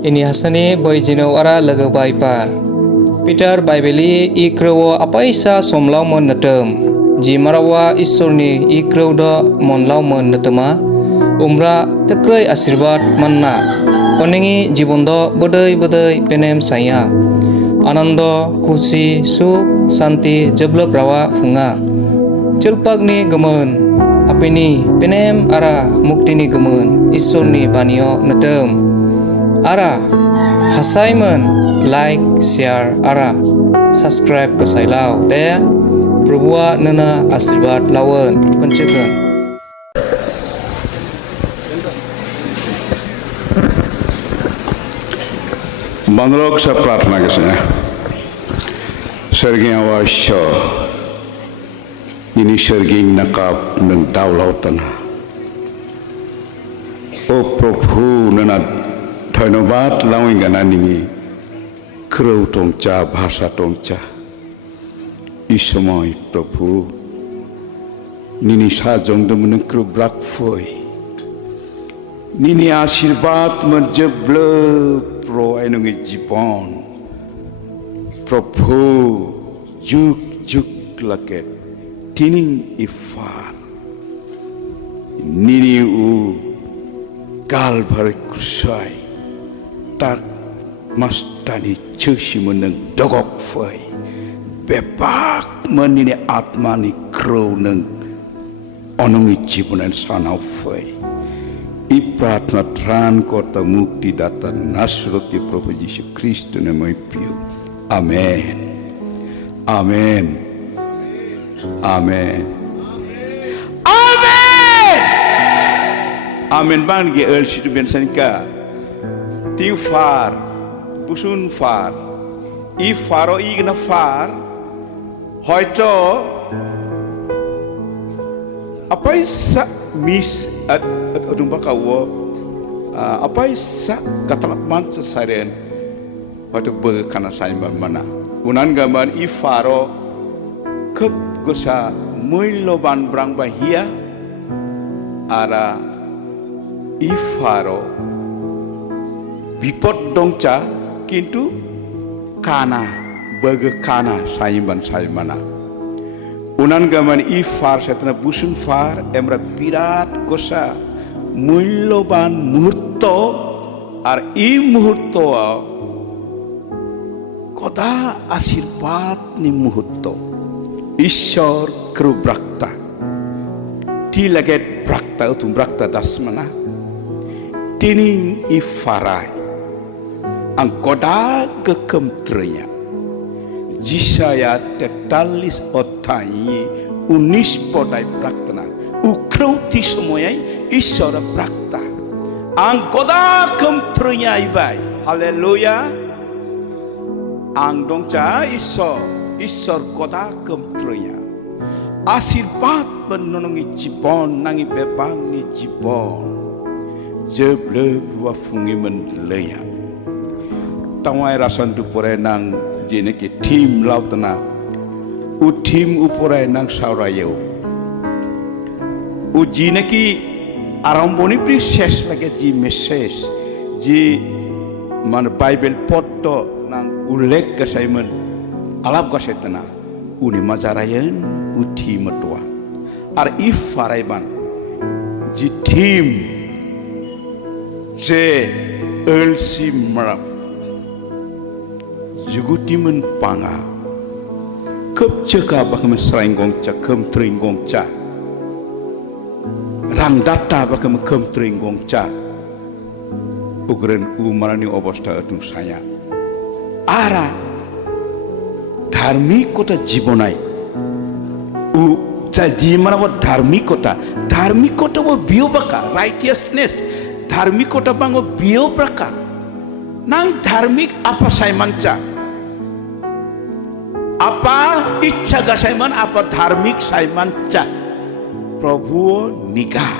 Ini hasani boy jino ara laga bai par. Peter Bible ikrowo apaisa somlaw mon natem. Ji marawa isorni ikrow do monlaw mon natema. Umra tekrai asirbat manna. Onengi jibondo bodai penem saya. Anando kusi suk santi jeblab rawa funga. Celpagni gemen. Apini penem ara muktini gemen. Isorni banio natem. Ara hasaiman like share ara subscribe ke sailau te Prabua nana asirbat lawan pencegahan. बंदरों से प्रार्थना कैसे स्वर्गीय वाश्य ini स्वर्गीय नकाब नंग दावलाउतन ओ प्रभु नना धन्यवाद लाउंगना निंगी क्रौ तोंचा भाषा तोंचा इसमय प्रभु निनी साजों दमन क्रौ ब्राक फोय निनी आशीर्वाद मन जब्ल pro ainungi jibon प्रभु juk juk laket tining ifar nini u gal bhar kusai tar mastani chushi meneng dogok foi bebak menini atmani kro neng onungi jibonan sanau foi प्रार्थना त्राण करता मुक्ति दाता नासरती प्रभु यीशु ख्रीष्ट ने मैं पियो आमेन आमेन आमेन आमेन आमेन बांग के एल सिटु बेंसन का tiu far busun far I faro igna far হয়তো apa isa miss adung bakawo apa isa katalat manca saren waktu berkana saimban mana unan gambar I faro kep gosa muiloban brang bahia ara I faro bipot dongca kintu kana berkana saimban saimana unan gaman I far setna busun far emra birat kosa muiloban muhurto ar I muhurto koda asirbat ni muhurto Ishor kru brakta ti laget brakta utum brakta dasmana tining I farai ang koda kekemtrenya Jisaya tetalis otai unis podai praktana ukrauti semuanya isora prakta angkoda kemtrunya ibai haleluya ang dongca isor koda kemtrunya asirbat menonongi jibon nangi bebang ni jibon jeble buah fungi mendelaya tawai rasan tu porenang jene ke tim lautana u tim uporai nang saurayo u jine ki aramboni pri shesh lage ji message ji man bible potto nang ulek ka simon alap ka setana uni mazarayen u tim tua ar if faraiban ji tim je elsi marap juguti men panga kep ceka bakam seraingong ca kem tringong ca rang data bakam kem tringong ca ugren umarani obasta atung saya ara dharmikota jibonai u ca jimana bo dharmikota bo biobaka righteousness dharmikota bango biobaka nang dharmik apa saya manca apa इच्छा गसाइमान apa धार्मिक साइमान चा प्रभु निगाह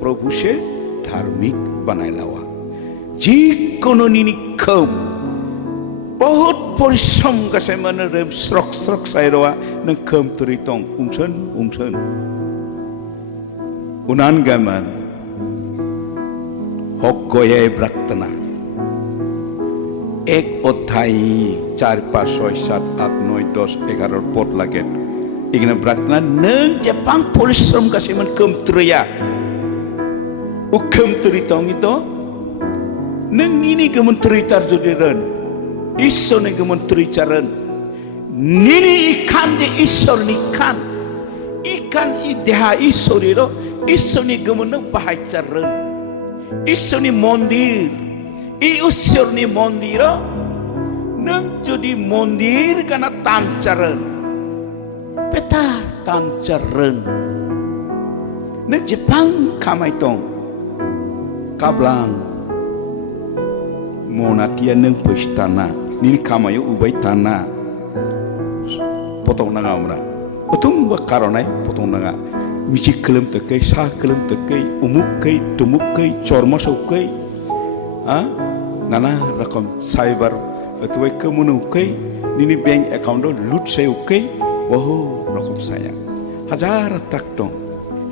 प्रभु से धार्मिक बनाए लावा जी कोनो निनी खम बहुत परिश्रम गसाइमान रेम स्रक स्रक साइरवा न खम तुरितों ungsen unan gaman hok goyai braktana এক অধ্যায় 4, 5, 6, 7, 8, 9, 10, 11 পদ লাগে এখানে প্রার্থনা নং যেপাং পরিশ্রম কাছে মান কমত্রয়া ও কমত্রি তং ইতো নং নিনি কমত্রি তার যদি রন ঈশ্বর নে কমত্রি চারন নিনি ইখান যে ঈশ্বর নিখান ikan i deha isoriro isoni gemeneng pahacareun isoni mondir i usurni mondiro neng jadi mondir kana tancareun petar tancareun neng Jepang kamai tong kablang monatia neng pestana nini kamayo ubai tanah potong nang amra Otung ba karonai potong naga misi kelem tekai sah kelem tekai umuk kai tumuk kai corma saukai nana rakam cyber tuai kemunu kai nini bank account do lut saya ukai boho rakam saya hajar tak dong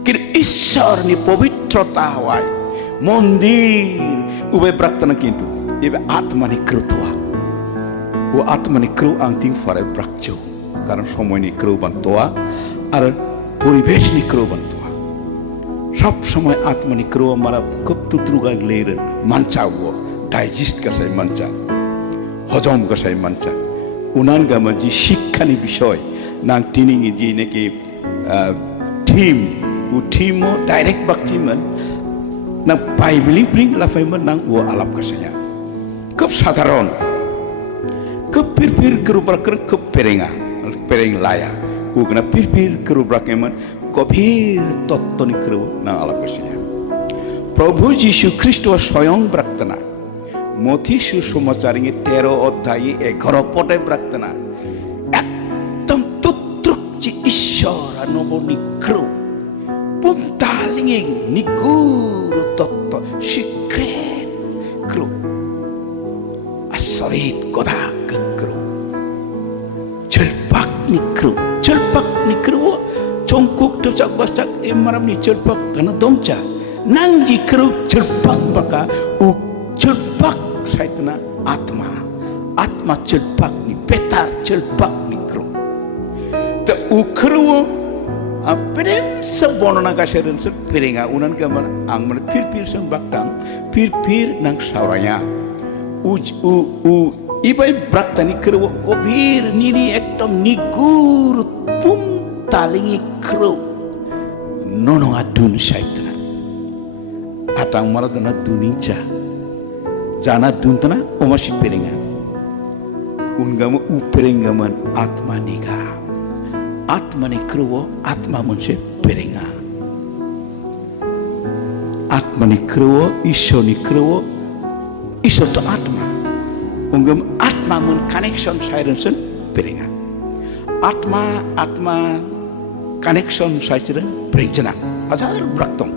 kir ishar ni pavitrata hawai mondir ubai praktana kintu ibe atma ni krutua o atma ni kru angting farai prakjo কারণ সময় নিক্রও বান্তোয়া আর পরিবেশ নিক্রও বান্তোয়া সব সময় আত্মা নিক্রও মারা খুব তুত্রুগা লেরেন manchow digest Kasai মানচা হজম কাসাই মানচা উনান গামার যে শিক্ষানি বিষয় নাং টিনিং যে নাকি থিম ও থিমও ডাইরেক্ট বাকচিমান না বাইবেলিং প্রিং লাফাইমান নাং ও আলাপ কাসাইয়া খুব সাধারণ খুব পিরপির করুবার খুব পেরেঙা pereng laya ugna pir kerubrak eman gobhir tottoni keru na alapasya Prabhu Jishu Kristo স্বয়ং braktana Mothi susomacharinge 13 অধ্যায়ে 11 পদে braktana ekdom tutruk ji ishora noboni keru puntalinge niguru totto secret keru asorit kodak keru Celpak nikru congkuk tercak basak emaram ni celpak karena domca nangji kru celpak baka u celpak saitna atma celpak ni petar celpak nikru te ukru apem sebonona kaseren se piringa unan gamar angman pir sen bakdam pir nang sauranya u ibai braktani keru gobir nini ekdom nigur pum talingi keru nono adun saitna atang maradana duninca jana duntana omasi perenga ungama uperengaman atma niga atma ni keru atma monse perenga atma ni keru iso ni keru iso to atma Unggam atma mun connection siren peringa atma connection siren perinjana azar braktong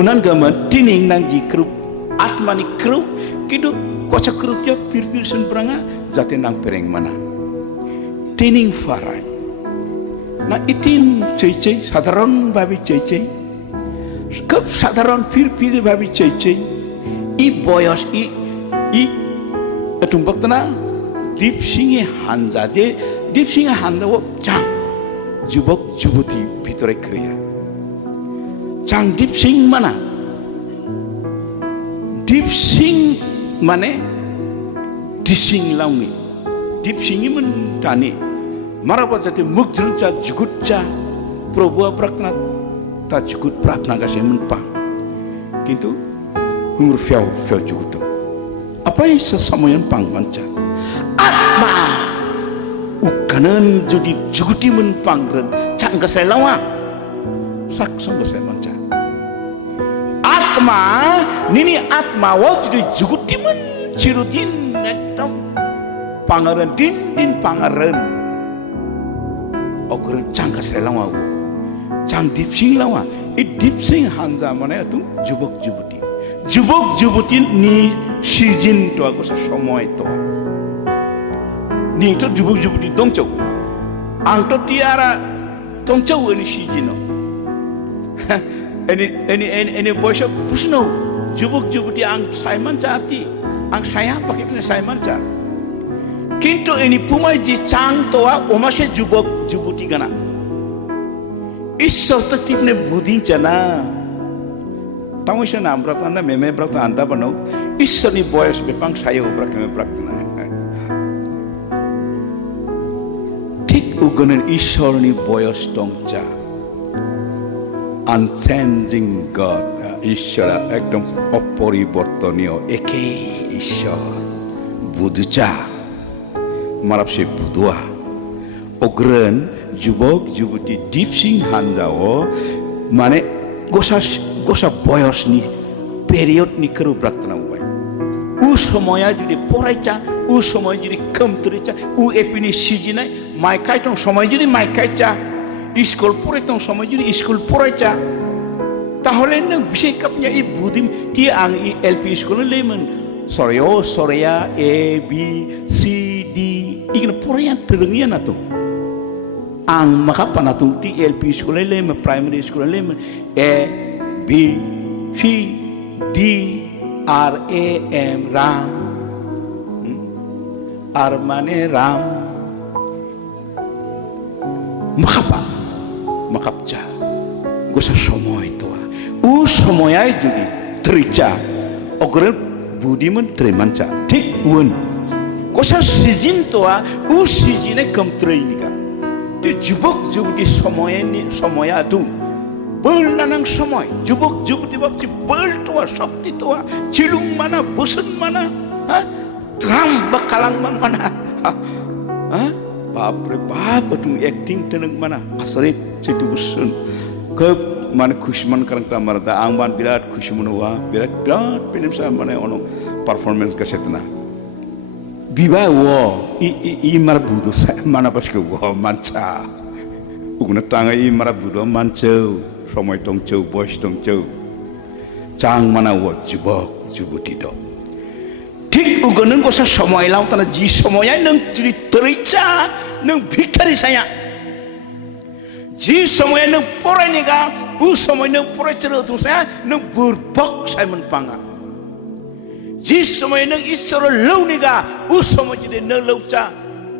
unan gaman tining nang ji kru atma ni kru kidu kocha kru tia pir sen branga jate nang pereng mana tining farai na itin cei সাধারণ ভাবে cei খুব সাধারণ pir ভাবে cei i boyos i Atung baktana dipsinge hanja je dipsinge hanja wo chang jubok jubuti bhitore kriya chang dipsing mana dipsing mane dising launi dipsingi men tani maraba jate mukjuncha jugutcha prabhu prakna ta jugut pratna gase men pa kintu umur fiau juguto apa yang sesamoyan pangmanca atma ukanan jadi juguti men pangren cangga saya lawa sak sangga saya manca atma nini atma wa jadi juguti men cirutin ekdom pangaran din pangaran okuran cangga saya lawa cang dipsing lawa dipsing hanja mana itu jubok jubutin ni season to aku sesomoy to ni to jubuti dongcau ang to tiara dongcau ni season ini bosok pusno jubuti ang Simon Chati ang saya pakai punya saya mancar. Kintu ini pumai ji cang toa omase jubok jubuti gana. ঈশ্বর তত্ত্বনে বুদিং জানা তাও এসে নাম ব্রাতা না মেমে ব্রাতা আন্ডা বানাও ঈশ্বরনি বয়স বেপাং সায়ে ব্রাকেমে ব্রাকনা ঠিক উগনের ঈশ্বরনি বয়স টংচা আনচেঞ্জিং গড ঈশ্বর একদম অপরিবর্তনীয় একে ঈশ্বর বুদুচা মারাপসে বুদুয়া অগ্রন যুবক যুবতী ডিপসিং হানজাও মানে গোসা বয়সনি পেরিয়ডনি কেরু ব্রাকনা উবাই উ সময় যদি পড়াইচা উ সময় যদি কমতরিচা উ এপিনি সিজিনাই মাইকাইটং সময় যদি মাইকাইচা স্কুল পড়াইতং সময় যদি স্কুল পড়াইচা তাহলে নং বিশেষ কাপnya i budim ti ang i LP school lemon soreo sorea A B C D igna purayan terungian ato ang makapanatung ti LP school lemon primary school lemon A B C D R A M Ram R mane Ram makapcha gosa সময় তো উ সময়ই যদি ত্রিচা অগ্রে বুদিমন ত্রিমানচা ঠিক উন গোসা season তোয়া উ সিজনে কম ত্রৈনিকা তে যুবক যুবতী সময়া তু বল নানাং সময় যুবক যুবতী বাপচি বল তোয়া শক্তি তোয়া চিলুং মানা বসন মানা হ্যাঁ ত্রাম বা কালাংমান মানা হ্যাঁ বাপরে বাপ তুম acting teneng mana asrit situ busun ke mana khusman karang tamarda angban birat khusmunowa birat pinim sa mana ono performance ka setna biba wo i mar budu sa mana paske wo mancha ugna tanga i mar budu mancheu সময় tongcheu boys tongcheu chang mana wo jubok jubuti do ঠিক উগনন গোসা সময় লাও তানা জি সময় নং যদি তরিচা নং ভিখারি সায়া জি সময় নং পড়াইনিগা উ সময় নং পড়াইছর তুসা নং বুরবক সাইমন পাঙ্গা জি সময় নং ঈশ্বর লৌনিগা উ সময় যদি ন লৌচা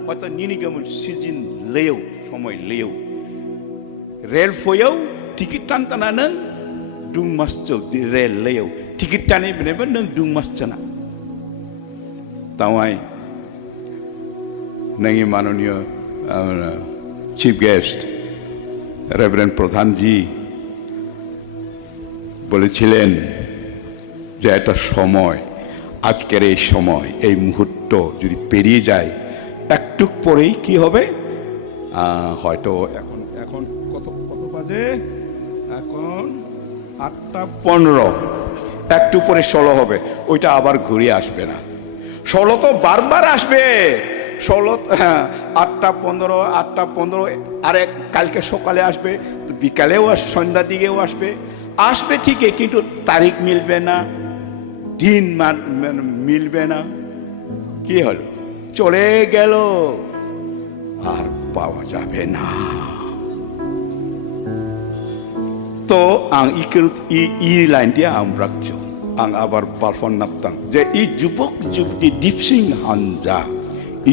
হয়তো নিনিগমন সিজন লেও সময় লেও রেল ফয়ও টিকিট টানতানা নং দুং মাসচৌ রেল লেও টিকিট টানে বেনেবা নং দুং মাসচানা তাওয়াই নঙ্গি মাননীয় চিফ গেস্ট রেভারেন্ড প্রধানজি বলেছিলেন যে একটা সময় আজকের এই সময় এই মুহূর্ত যদি পেরিয়ে যায় একটু পরেই কি হবে হয়তো এখন এখন কত কত বাজে এখন 8:15 একটু পরে 16 হবে ওইটা আবার ঘুরে আসবে না 16 তো বারবার আসবে 8:15 আরে কালকে সকালে আসবে বিকালেও সন্ধ্যার দিকেও আসবে ঠিকই কিন্তু তারিখ মিলবে না দিন মিলবে না কি হলো চলে গেল আর পাওয়া যাবে না তো আং ই লাইন দিয়ে আমরা ang abar balfon naptang je i jubok jubdi dipsing hanja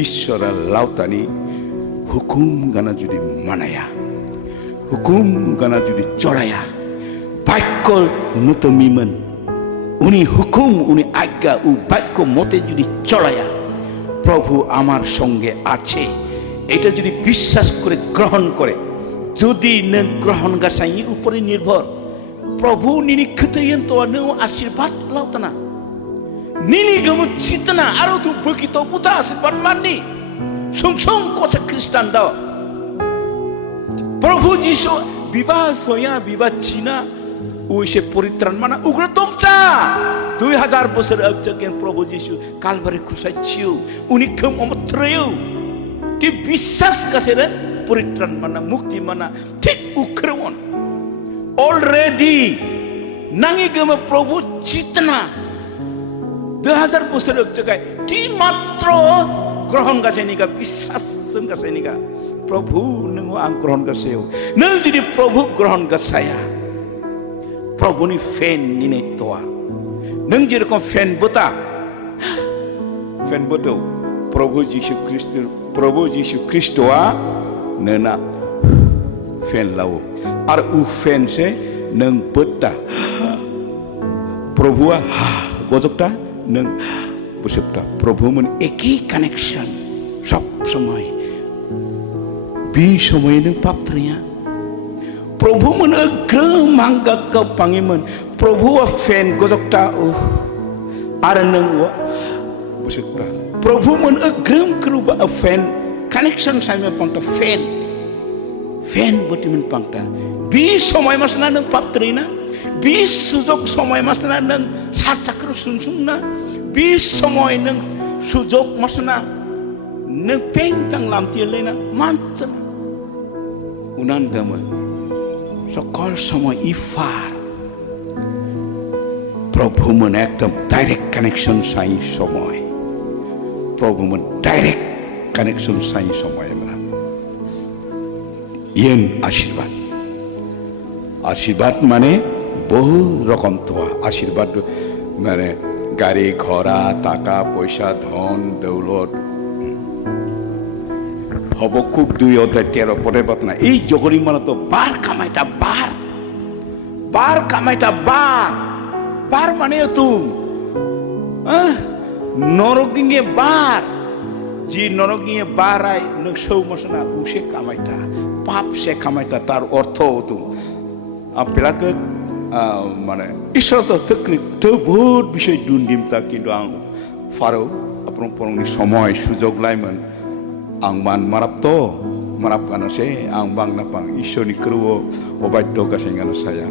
ishora lautani hukum gana judi manaya hukum gana judi choraya bakko nutomiman uni hukum uni agga u bakko mote judi choraya প্রভু আমার সঙ্গে আছে এটা যদি বিশ্বাস করে গ্রহণ করে যদি না গ্রহণ গাছাই উপরে নির্ভর প্রভু নিনিক্ষতয়ন তো নো আশীর্বাদ লাউতনা নিনিগম চিতনা আরো তু বকিত বুতা আশীর্বাদ মাননি সংসং কথা খ্রিস্টান দাও প্রভু যিশু বিবাহ ফয়া বিবাহ চিনা ওইসে পরিত্রাণ মানা উগ্র তোমচা 2000 বছর আগের প্রভু যিশু কালভারি খুশাইছিও উনি ক্ষম অমত্রয়ও তি বিশ্বাস গাছের পরিত্রাণ মানা মুক্তি মানা ঠিক উগ্রমন already nangi gama প্রভু চিতনা 2000 বছর জায়গায় টি মাত্র গ্রহণ গাছে নিকা বিশ্বাস গাছে নিকা প্রভু নং আং গ্রহণ গাছেও নং যদি প্রভু গ্রহণ গাছায়া প্রভুনি ফ্যান নিনে তোয়া নং যেরকম fan বোতা fan betul Prabhu Yesus Kristus nena fan lau ar u fan se neng beta Prabhu gojok ta neng bersabda Prabhu men eki connection সব সময় বি সময় নং পাপ thanya Prabhu men agrem mangga ke pangiman Prabhu a fan gojok ta ar neng wa bersabda Prabhu men agrem keruba a fan connection saya pangta fan boti men pangta bi সময় masna nang pap trina bi sujok সময় masna nang sarcakru sungsungna bi সময় nang sujok masna nang pengtang lam tielena mancana unan dama সকল সময় ইফার প্রভু মন একদম direct connection সাই সময় প্রভু মন ডাইরেক্ট কানেকশন সাই সময় আমরা ইয়েন আশীর্বাদ মানে বহু রকম তোয়া আশীর্বাদ মানে গাড়ি ঘোড়া টাকা পয়সা ধন দৌলত হবকুক 2 অধ্যায় 13 পরে বাতনা এই জগরি মানে তো বার কামাইটা বার মানে তুম নরকিংয়ে বার জি নরকিংয়ে বারাই নসৌ মসনা উসে কামাইটা পাপ সে কামাইটা তার অর্থ তুম আপেলাকে মানে ঈশ্বর তো তকনিক তো বহুত বিষয় দুন্দিমতা কিন্তু আং ফারো আপন পরংনি সময় সুযোগ লাইমন ang man marap kana se ang bang napang isyo ni kruwo obaddo kasi ngano saya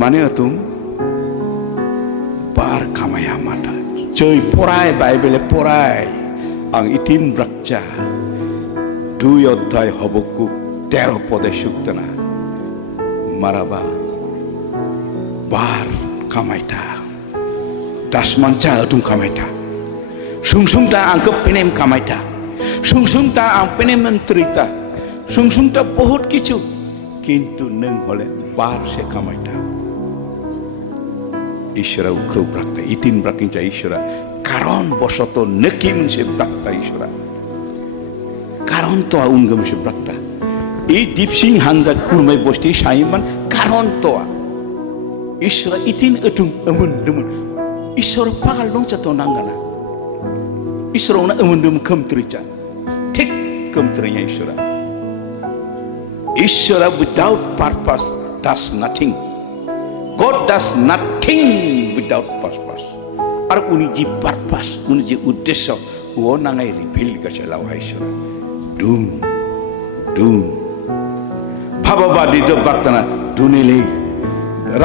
mane atum par kamaya mata chơi porai bible porai ang itin brakcha 2 অধ্যায় হবকুক 13 পদে সুক্তনা maraba bar kamaita dasmancha atum kamaita sungsungta angkep penem kamaita sungsungta ang penementrita sungsungta বহুত কিছু কিন্তু নং হলে বার সে কামাইটা ঈশ্বরা উগ্র ব্রাক্তা ইতিন ব্রাকিঞ্চা ঈশ্বরা কারণ বশত নকিম সে ব্রাক্তা ঈশ্বরা কারণ তো উঙ্গম সে ব্রাক্তা এই দীপসিং হানজা কুরমাই বস্তি সাইমান কারণ তো ঈশ্বরা ইতিন এটুম এমন দেমন ঈশ্বর পাগাল দংচা তো নাঙ্গানা ঈশ্বর ওনা এমন দেম কমত্রিচা ঠিক কমত্রিয়া ঈশ্বরা without purpose does nothing God does nothing without purpose আর উনি যে পারপাস উনি যে উদ্দেশ্য ও নাঙাই রিভিল গেছে লাওয়া ঈশ্বরা ডুন ভাবা দিত বার্তানা ডুনিলে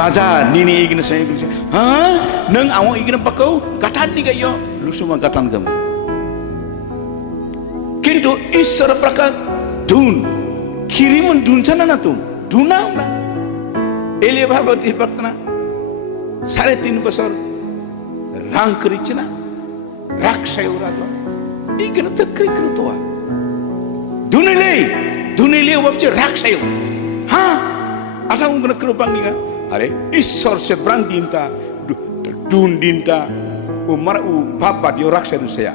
রাজা নিনি ইগনা সাই গেছে হ্যাঁ নং আও ইগনা বাকৌ গাটান নি গায়ো লুসুমা গাটান গম কিন্তু ঈশ্বর প্রকার ডুন খিরিমন ডুন ছানা না তুম ডুনাও না এলে ভাবতি বার্তানা 3.5 বছর রাং করিছে না রাক্ষসায় রাজা ইগনা তো ক্রিকরতোয়া দুনিলে ওবছে রাক্ষসায় হ্যাঁ আশা উগনা করবাং নিগা আরে ঈশ্বর সে ব্রাং দিনতা ডুন দিনতা ও মার ও ভাববাদি রাক্ষসায় সেয়া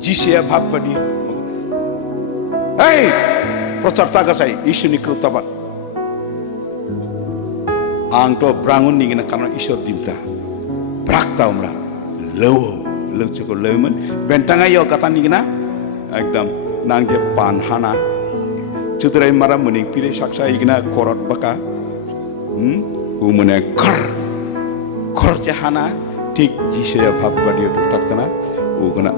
জিসিয়া ভাববাদি এই প্রচার তাগাসাই ঈশ্বরনি কৃতবাদ আং তো ব্রাঙন নিগিনা কারণ ঈশ্বর দিনতা ব্রাকতা আমরা লৌচকো লৌমন বেন্টাঙ্গাইও কাতা নিগিনা একদম নাংজে পান হানা চুতরাই মারা মনিং পিরে সাকসা ইগিনা করত বাকা উমনে খর যে হানা ঠিক জিসে ভাব বাড়িও টুকটাক কানা উগনা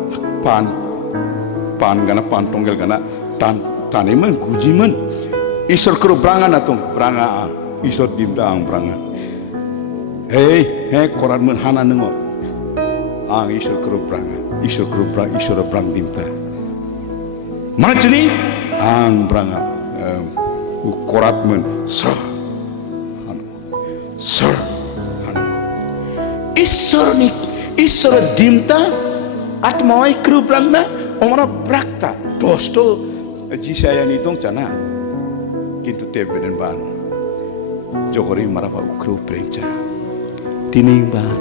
পান গানা পান টঙ্গেল গানা টানেমন গুজিমন ঈশ্বর করো ব্রাঙা না তুম ব্রাঙা ঈশ্বর দিমটা আং ব্রাঙা এই হ্যাঁ করার মন হানা নঙ আং ঈশ্বর করো ব্রাঙা ঈশ্বর ব্রাং দিমটা মানে চিনি আং ব্রাঙা করাত মন সর ঈশ্বর দিমটা আত্মায় ক্রু ব্রাংনা ওমরা ব্রাক্তা দষ্ট জিসায়ানি দংচানা কিন্তু তেবেন বান জগরি মারাবা উক্রু প্রেঞ্চা তিনিং বান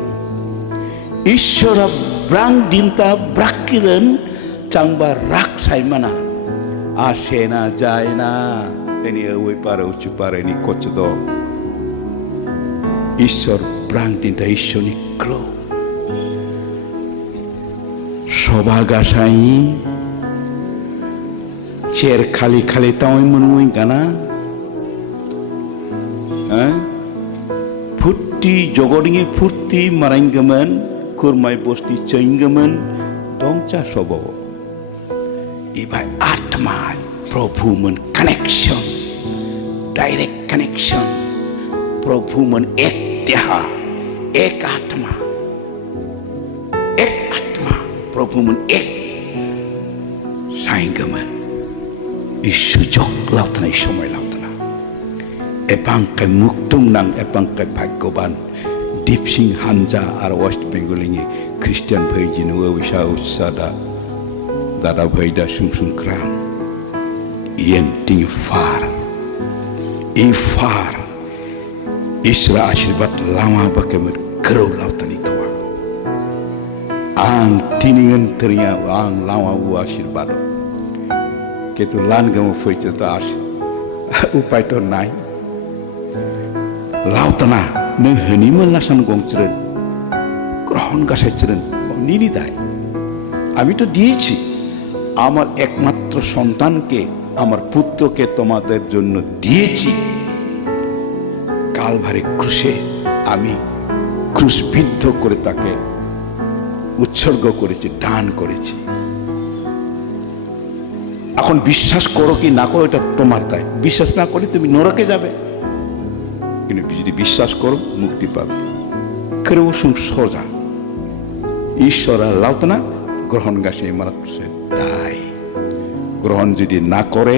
ঈশ্বর brang dimta brakiren changba rak saimana asena jaina ini awai para ucu para ini kocodo ঈশ্বর ব্রাং dimta ঈশ্বরনি ক্রো সবা গাসাই চের খালি খালি তাওই মনুই গানা ফুটি জগরিঙে ফুর্তি মারাইঙ্গমন কুরমাই বস্তি চৈঙ্গমন দংচা সব ইবাই আত্মা প্রভু মন কানেকশন ডাইরেক্ট কানেকশন প্রভু মন এক দেহা এক আত্মা প্রভু মন এক সাইঙ্গমন এই সুযোগ লাউতনা এই সময় লাউতনা এপাংকাই মুক্তং নাং এপাংকাই ভাগ্যবান দীপসিং হানজা আর ওয়েস্ট বেঙ্গলিংয়ে খ্রিস্টান ভাইজিনো ওইসা উৎসাদা দাদা ভাইদা সুং ক্রাম ইয়েন টিং ফার এই ফার ঈশ্বর আশীর্বাদ লামা বাকেমন করো লাউতানি তোয়া আং টিনিঙন তরিয়া আং লামা উ আশীর্বাদ কিন্তু লান গামো ফইছে তো আস উপায় তো নাই লাউতনা নों হনিমন লাসান গংচরেন গ্রহণ গাছাইছিলেন নিনি দায় আমি তো দিয়েছি আমার একমাত্র সন্তানকে আমার পুত্রকে তোমাদের জন্য দিয়েছি কালভারি ক্রুশে আমি ক্রুশবিদ্ধ করে তাকে উৎসর্গ করেছি দান করেছি এখন বিশ্বাস করো কি না করো এটা তোমার দায় বিশ্বাস না করে তুমি নরকে যাবে কিন্তু যদি বিশ্বাস করো মুক্তি পাবে কেউ সোজা ঈশ্বর লাউতনা গ্রহণ গাছে মারা দায় গ্রহণ যদি না করে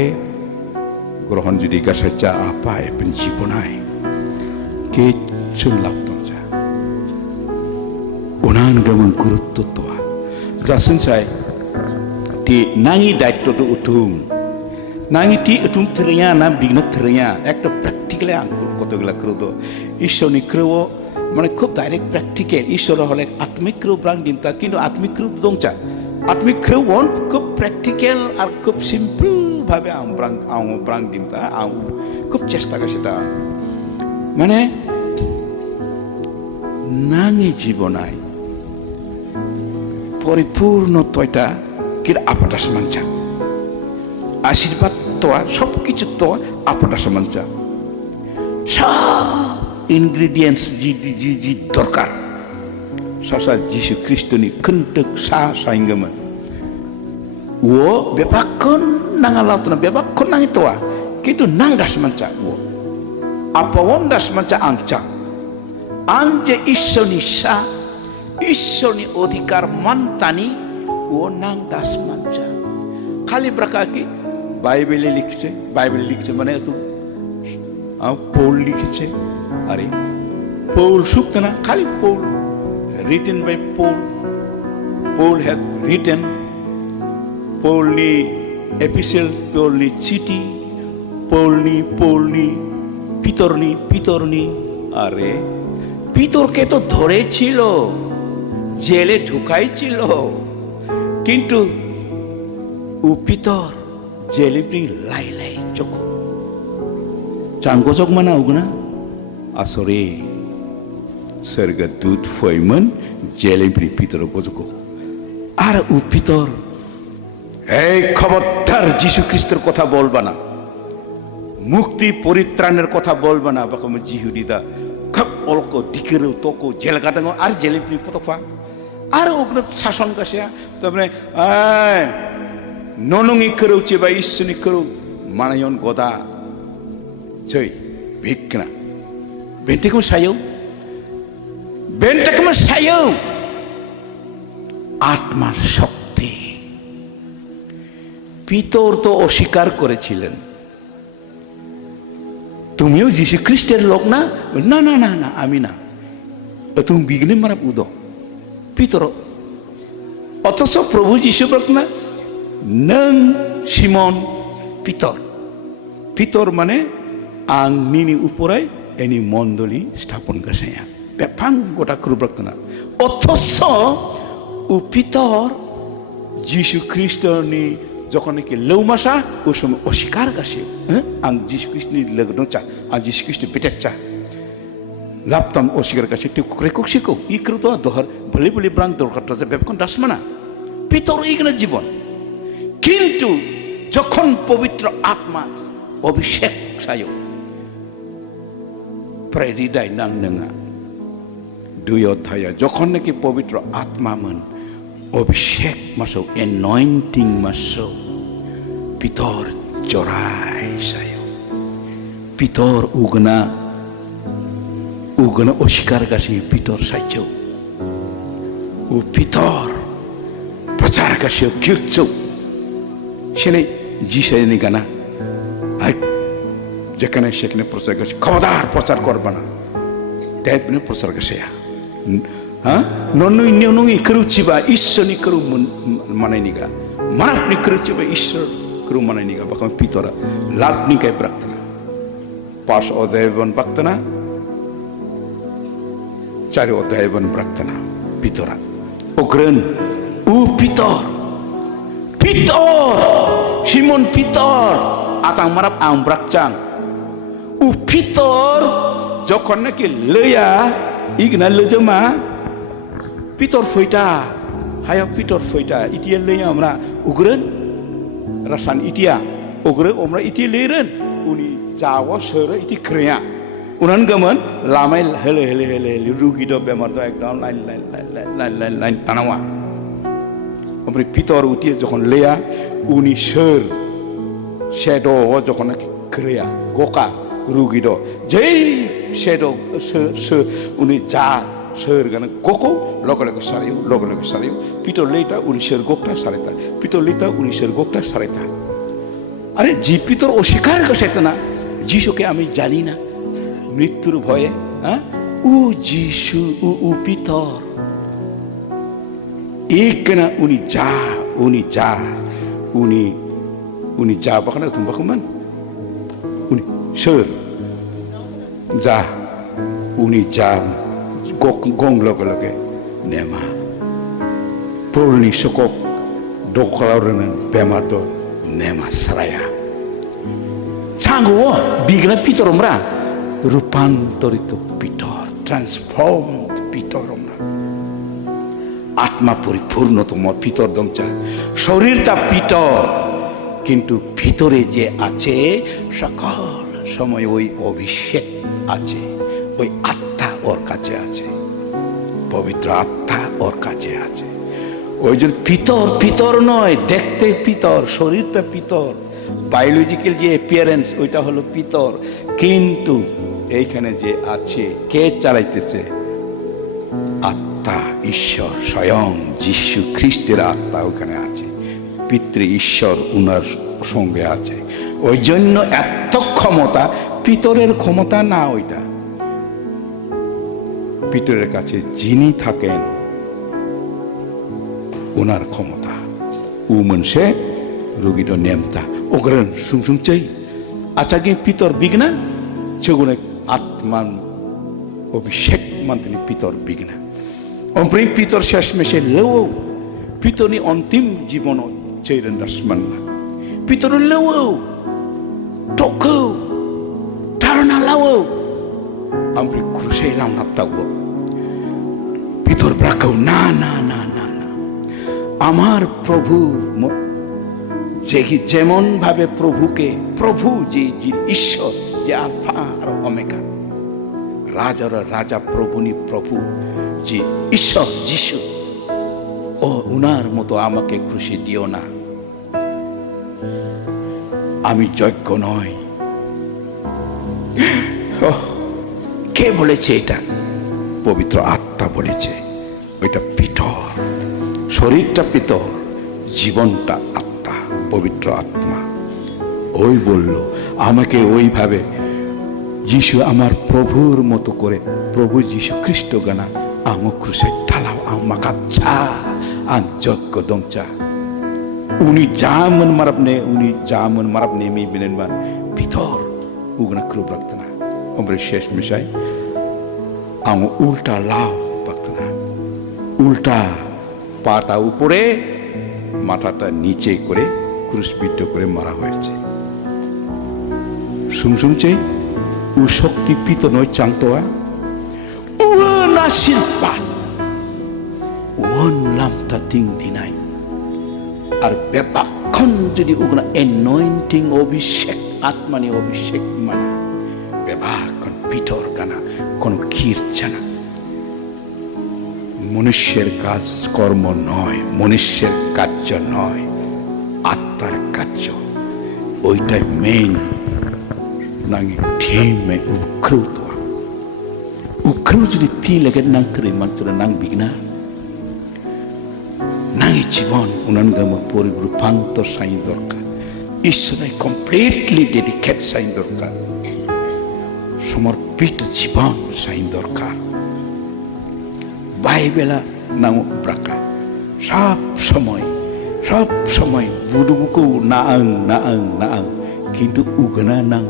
গ্রহণ যদি গাছে চা আপায় জীবনায় কে চুন লাউতন যা উনান গমন গুরুত্ব তোয়া যাসুন চাই টি নাঙি দায়িত্বটো উঠুম নাঙি টি উঠুম থরিয়া না বিঘ্ন থরিয়া একটা প্র্যাকটিক্যালি আঙ্কুর কতগুলা ক্রোধ ঈশ্বরনি ক্রোধ মানে খুব ডাইরেক্ট প্র্যাকটিক্যাল ঈশ্বর হলে আত্মিক ক্রোধ ব্রাং দিমতা কিন্তু আত্মিক ক্রোধ দংচা আত্মিক ক্রোধ খুব প্র্যাকটিক্যাল আর খুব সিম্পল ভাবে ব্রাং দিমতা খুব চেষ্টা করে সেটা মানে নাঙি জীবনায় পরিপূর্ণ তয়টা কির আপটা সমানচা আশীর্বাদ তোয়া সবকিছু তো আপটা সমানচা সব ইনগ্রিডিয়েন্টস জি দরকার সসা যিশু খ্রিস্টনি খন্টক সা সাইঙ্গমন ও বেবাক্ষণ নাঙালাউতনা বেবাক্ষণ নাঙি তোয়া কিন্তু নাংদাস মানচা ও আপওন্দাস মানচা আংচা আং যে ঈশ্বরনি সা ঈশ্বরনি অধিকার মানতানি ও নাংদাস মানচা খালি ব্রাকা কি বাইবেলে লিখছে মানে তো পৌল লিখেছে আরে পৌল সুক্ত না খালি Paul written by Paul have written পৌলনি এপিসেল পৌলনি চিঠি পৌলনি পিতরনি আরে পিতরকে তো ধরেছিল জেলে ঢুকাইছিল কিন্তু ও পিতর জেলিপি লাই চোখ চাঙ্গজক মানা উগনা আসরে স্বর্গদূত ফয়মন জেলিপি পিতর গজক আর ও পিতর এই খবরদার যীশু খ্রিস্টের কথা বলবা না মুক্তি পরিত্রাণের কথা বলবা না বাকম জিহুদিদা খব অলক ডিকেরও তকো জেল কাটাঙ্গ আর জেলিপি পতফা আর ওগুলো শাসন কাশিয়া তারপরে ননঙি করৌ চেবা ঈশ্বরনি করৌ মানায়ন গদা জয় ভিক্ষনা বেন্টেকম সায়ৌ আত্মার শক্তি পিতর তো অস্বীকার করেছিলেন তুমিও যীশু খ্রিস্টের লোক না না না না না আমি না তুমি বিঘ্নে মারা উদ পিতর অথচ প্রভু যীশু বলত না নং সিমন পিতর মানে আং নিনি উপরে এনি মন্ডলী স্থাপন গাছায়া বেফাং গোটা ক্রুব্রক্ত না অথচ পিতর যিশু খ্রিস্টনি যখন নাকি লৌমাসা ওই সময় অস্বীকার গাছে আং যিশু খ্রিস্টনি লগনো চা আং যিশু খ্রিস্ট বেটার চা লাভতাম অস্বীকার গাছে টিপ করে কুকসিকো ইক্রু তো দহর ভলি ভলি ব্রাং দরকারটা যে বেপকন দাসমানা পিতর এইখানে জীবন কিন্তু যখন পবিত্র আত্মা অভিষেক সায়ো প্রেরিদায় নাং নঙা 2 অধ্যায় যখন নাকি পবিত্র আত্মা মন অভিষেক মাসো এনয়েন্টিং মাসো পিতর জরাই সায়ো পিতর উগনা অস্বীকার গাছি পিতর সাইছো ও পিতর প্রচার গাছিও কীর্চ সেনে জিসাইনি গানা আর যেখানে সেখানে প্রচার গাছি খবরদার প্রচার করবা না তেমনি প্রচার গাছে হ্যাঁ ননুই ননুই করুচিবা ঈশ্বরনি করু মানাইনিগা মানাপনি করুচিবা ঈশ্বর করু মানাইনিগা বাকা পিতরা লাভনি কাই প্রার্থনা 5 অধ্যায় বন প্রার্থনা 4 অধ্যায় বন প্রার্থনা পিতরা ওগ্রন উ পিতর সিমন পিতর আতাং মারাপ আং ব্রাকচাং উ পিতর যখন নাকি লইয়া ইগনা লজমা পিতর ফইটা হায়া পিতর ফইটা ইটিয়া লইয়া আমরা উগ্রেন রাসান ইটিয়া উগ্রে আমরা ইটিয়া লইরেন উনি যাওয়া সর ইটি ক্রিয়া উনান গমন লামাই হেলে হেলে হেলে হেলে রুগী দ বেমার দ একদম line line line line line line টানাওয়া আমরা পিতর উঠিয়ে যখন লইয়া উনি সর শেড যখন নাকি ক্রিয়া গোকা রুগী দ যেই শেড উনি যা সর গানে গোকো লগে লগে সারিও পিতর লইটা উনি সর গোকটা সারেতা পিতর লইতা উনি সর গোকটা সারেতা আরে জি পিতর অস্বীকার করছে না যিশুকে আমি জানি না মৃত্যুর ভয়ে হ্যাঁ উ যিশু উ পিতর এক না উনি যা বাখানা তুমি বাকুমান উনি সর যা উনি যা গং লগে লগে নেমা প্রলনি সকক দোকালারেন বেমার দ নেমা সারায়া চাঙ্গো বিগলা পিতর আমরা রূপান্তরিত পিতর ট্রান্সফর্মড পিতর আমরা আত্মা পরিপূর্ণতম পিতর দংচা শরীরটা পিতর কিন্তু ভিতরে যে আছে সকল সময় ওই অভিষেক আছে ওই আত্মা ওর কাছে আছে পবিত্র আত্মা ওর কাছে আছে ওই জন্য পিতর নয় দেখতে পিতর শরীরটা পিতর বায়োলজিক্যাল যে অ্যাপিয়ারেন্স ওইটা হলো পিতর কিন্তু এইখানে যে আছে কে চালাইতেছে আত্মা ঈশ্বর স্বয়ং যিশু খ্রিস্টের আত্মা ওখানে আছে পিতৃ ঈশ্বর উনার সঙ্গে আছে ওই জন্য এত ক্ষমতা পিতরের ক্ষমতা না ওইটা পিতরের কাছে যিনি থাকেন ওনার ক্ষমতা উ মনসে রোগীর নেমতা ওগরেন সুং চাই আচ্ছা কি পিতর বিঘ্না সেগুলো আত্মান অভিষেক মান্তিনি পিতর বিঘ্না অম্প্রিং পিতর শেষ মেশে লেও পিতরনি অন্তিম জীবন চৈরেন রাসমান না পিতর লেও টকো ধারণা লাও আমি ক্রুশে লাম নাপতাগো পিতর ব্রাকাও না না না না না আমার প্রভু যেমন ভাবে প্রভু যে ঈশ্বর যে আলফা আর ওমেগা রাজার রাজা প্রভুনি প্রভু যে ঈশ্বর যিশু ও উনার মতো আমাকে খুশি দিও না আমি যোগ্য নই কে বলেছে এটা পবিত্র আত্মা বলেছে ওইটা পিতর শরীরটা পিতর জীবনটা আত্মা পবিত্র আত্মা ওই বলল আমাকে ওইভাবে যিশু আমার প্রভুর মতো করে প্রভু যিশু খ্রিস্ট গানা আমক ক্রুশে ঢালাও আমাকাচ্ছা আঞ্চক্য দংচা উনি জামন মারাপনে মি বিনেনবার ভিতর উগনা ক্রুব রাখতনা ওমরে শেষ মিশাই আম উল্টা লাভ পাকতনা উল্টা পাটা উপরে মাথাটা নিচে করে ক্রুশবিদ্ধ করে মারা হয়েছে। শুনছে উ শক্তি পিত নয় চাংতোয়া উ নাসির পাট ওন লামতা তিং দিনাই আর ব্যাপাক্ষণ যদি উগনা এনয়েন্টিং অভিষেক আত্মানি অভিষেক মানে ব্যাপাক্ষণ পিতর গানা কোনো কীর্তনা মনুষ্যের কাজ কর্ম নয়, মনুষ্যের কার্য নয়, আত্মার কার্য ওইটাই মেইন। নাঙ্গি ঠেমে উক্রৌতোয়া উক্রৌ যদি তি লেগে নাংতরে মানুষরা নাং বিঘ্না নাঙ্গি জীবন উনানগাম পরিরূপান্তর সাই দরকার, ঈশ্বরে কমপ্লিটলি ডেডিকেট সাই দরকার, সমর্পিত জীবন সাই দরকার। বাইবেলা নাম ব্রাকা সব সময় বুডুবুকু না আং কিন্তু উগনা নাং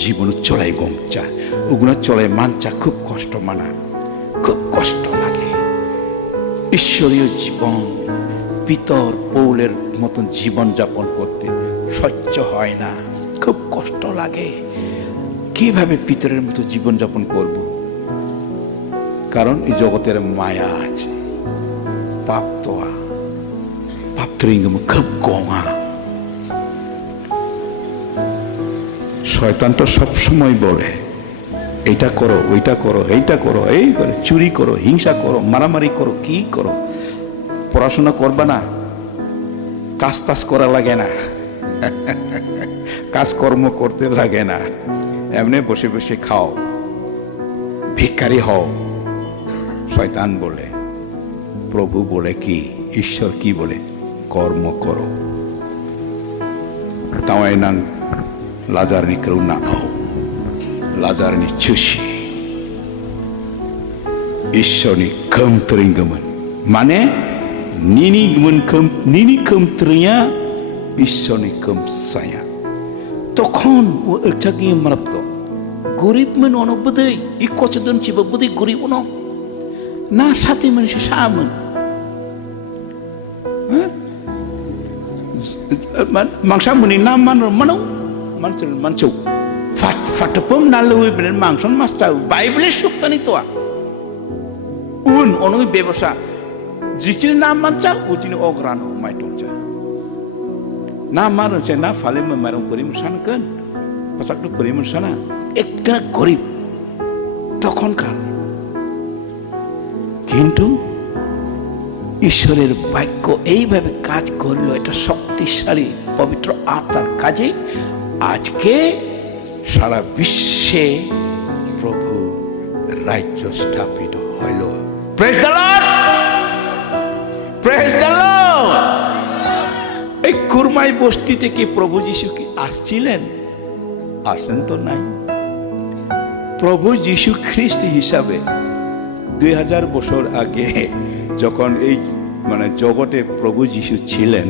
জীবন চলাই গমচা উগনা চলাই মানচা খুব কষ্ট মানা, খুব কষ্ট লাগে। ঈশ্বরীয় জীবন পিতর পৌলের মতন জীবন যাপন করতে সহ্য হয় না, খুব কষ্ট লাগে। কিভাবে পিতরের মতো জীবন যাপন করব? কারণ এই জগতের মায়া আছে, পাপ খুব গঙা। শয়তান তো সবসময় বলে এটা করো ওইটা করো এইটা করো, এই করে চুরি করো, হিংসা করো, মারামারি করো, কি করো, পড়াশোনা করবা না, কাজ টাজ করা লাগে না, কাজকর্ম করতে লাগে না, এমনি বসে বসে খাও, ভিখারি হও। শয়তান বলে, প্রভু বলে কি, ঈশ্বর কি বলে, কর্ম করো। তাওয়াই নাং লাজারনি করুণা আও লাজারনি চুষি ঈশ্বরনি কম তরিঙ্গমন মানে নিনি কম তরিয়া ঈশ্বরনি কম সায়া। তখন ও একটা কি মারত গরিব মান অনবদই ই কচদন চিববদই গরিব অন না সাথে মানুষ সামন মাংসামুনি না মানো মানচৌ ফাটপম নালুই বেন মাংসন মাস্টাও বাইবেলের সত্যানি তোয়া উন অনুই ব্যবসা जिसिनि नाम मानचा उजिनि अग्रानो माइटंचा ना मारनसे ना फाले मारं परि मसानकन पसाकनो परि मसाना একটা গরিব তখনকার। কিন্তু ঈশ্বরের বাক্য এইভাবে কাজ করলো, এটা শক্তিশালী পবিত্র আত্মার কাজে আজকে সারা বিশ্বে প্রভু রাজ্য স্থাপিত হইল। Praise the Lord, praise the Lord. এই কুরমাই বস্তি থেকে প্রভু যিশু কি আসছিলেন? আসেন তো নাই। প্রভু যিশু খ্রিস্ট হিসাবে 2000 বছর আগে যখন এই মানে জগতে প্রভু যিশু ছিলেন,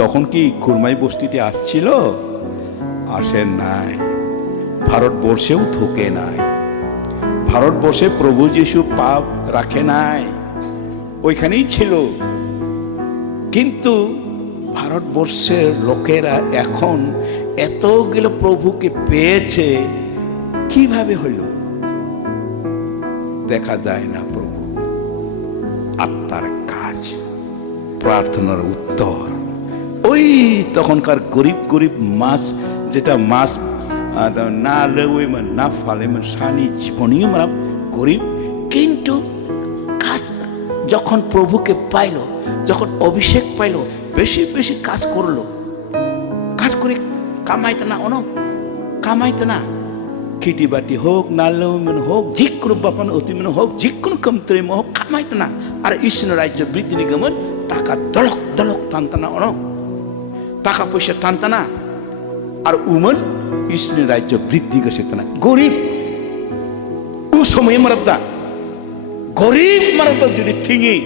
তখন কি কুরমাই বস্তিতে আসছিল? আসেন নাই। ভারতবর্ষেও ঢুকে নাই। ভারতবর্ষে প্রভু যিশু পাপ রাখে নাই, ওইখানেই ছিল। কিন্তু ভারতবর্ষের লোকেরা এখন এতগুলো প্রভুকে পেয়েছে, কিভাবে হইল দেখা যায় না। প্রভু আত্মার কাজ, প্রার্থনার উত্তর। ওই তখনকার গরিব গরিব মাছ, যেটা মাছ না লেওয়েমন না ফালেমন সানি জীবনীয় মানে গরিব, কিন্তু কাজ যখন প্রভুকে পাইল, যখন অভিষেক পাইল, বেশি বেশি কাজ করলো। কাজ করে কামাইতে না, অনেক কামাইতে না। খিটি বাটি হোক, নালেমন হোক, যে কোনো বাপান অতিমন হোক, যে কোনো কমতরিম হোক, কামাইতে না। আর ঈশ্বর রাজ্য বৃদ্ধি নিগমন টাকা দলক দলক টানতে না, অনেক টাকা পয়সা টানতে না। আর উমন ঈশ্বর রাজ্য বৃদ্ধি গেছে না। গরিব ও সময় মারাদা গরিব মারাদা যদি থিঙি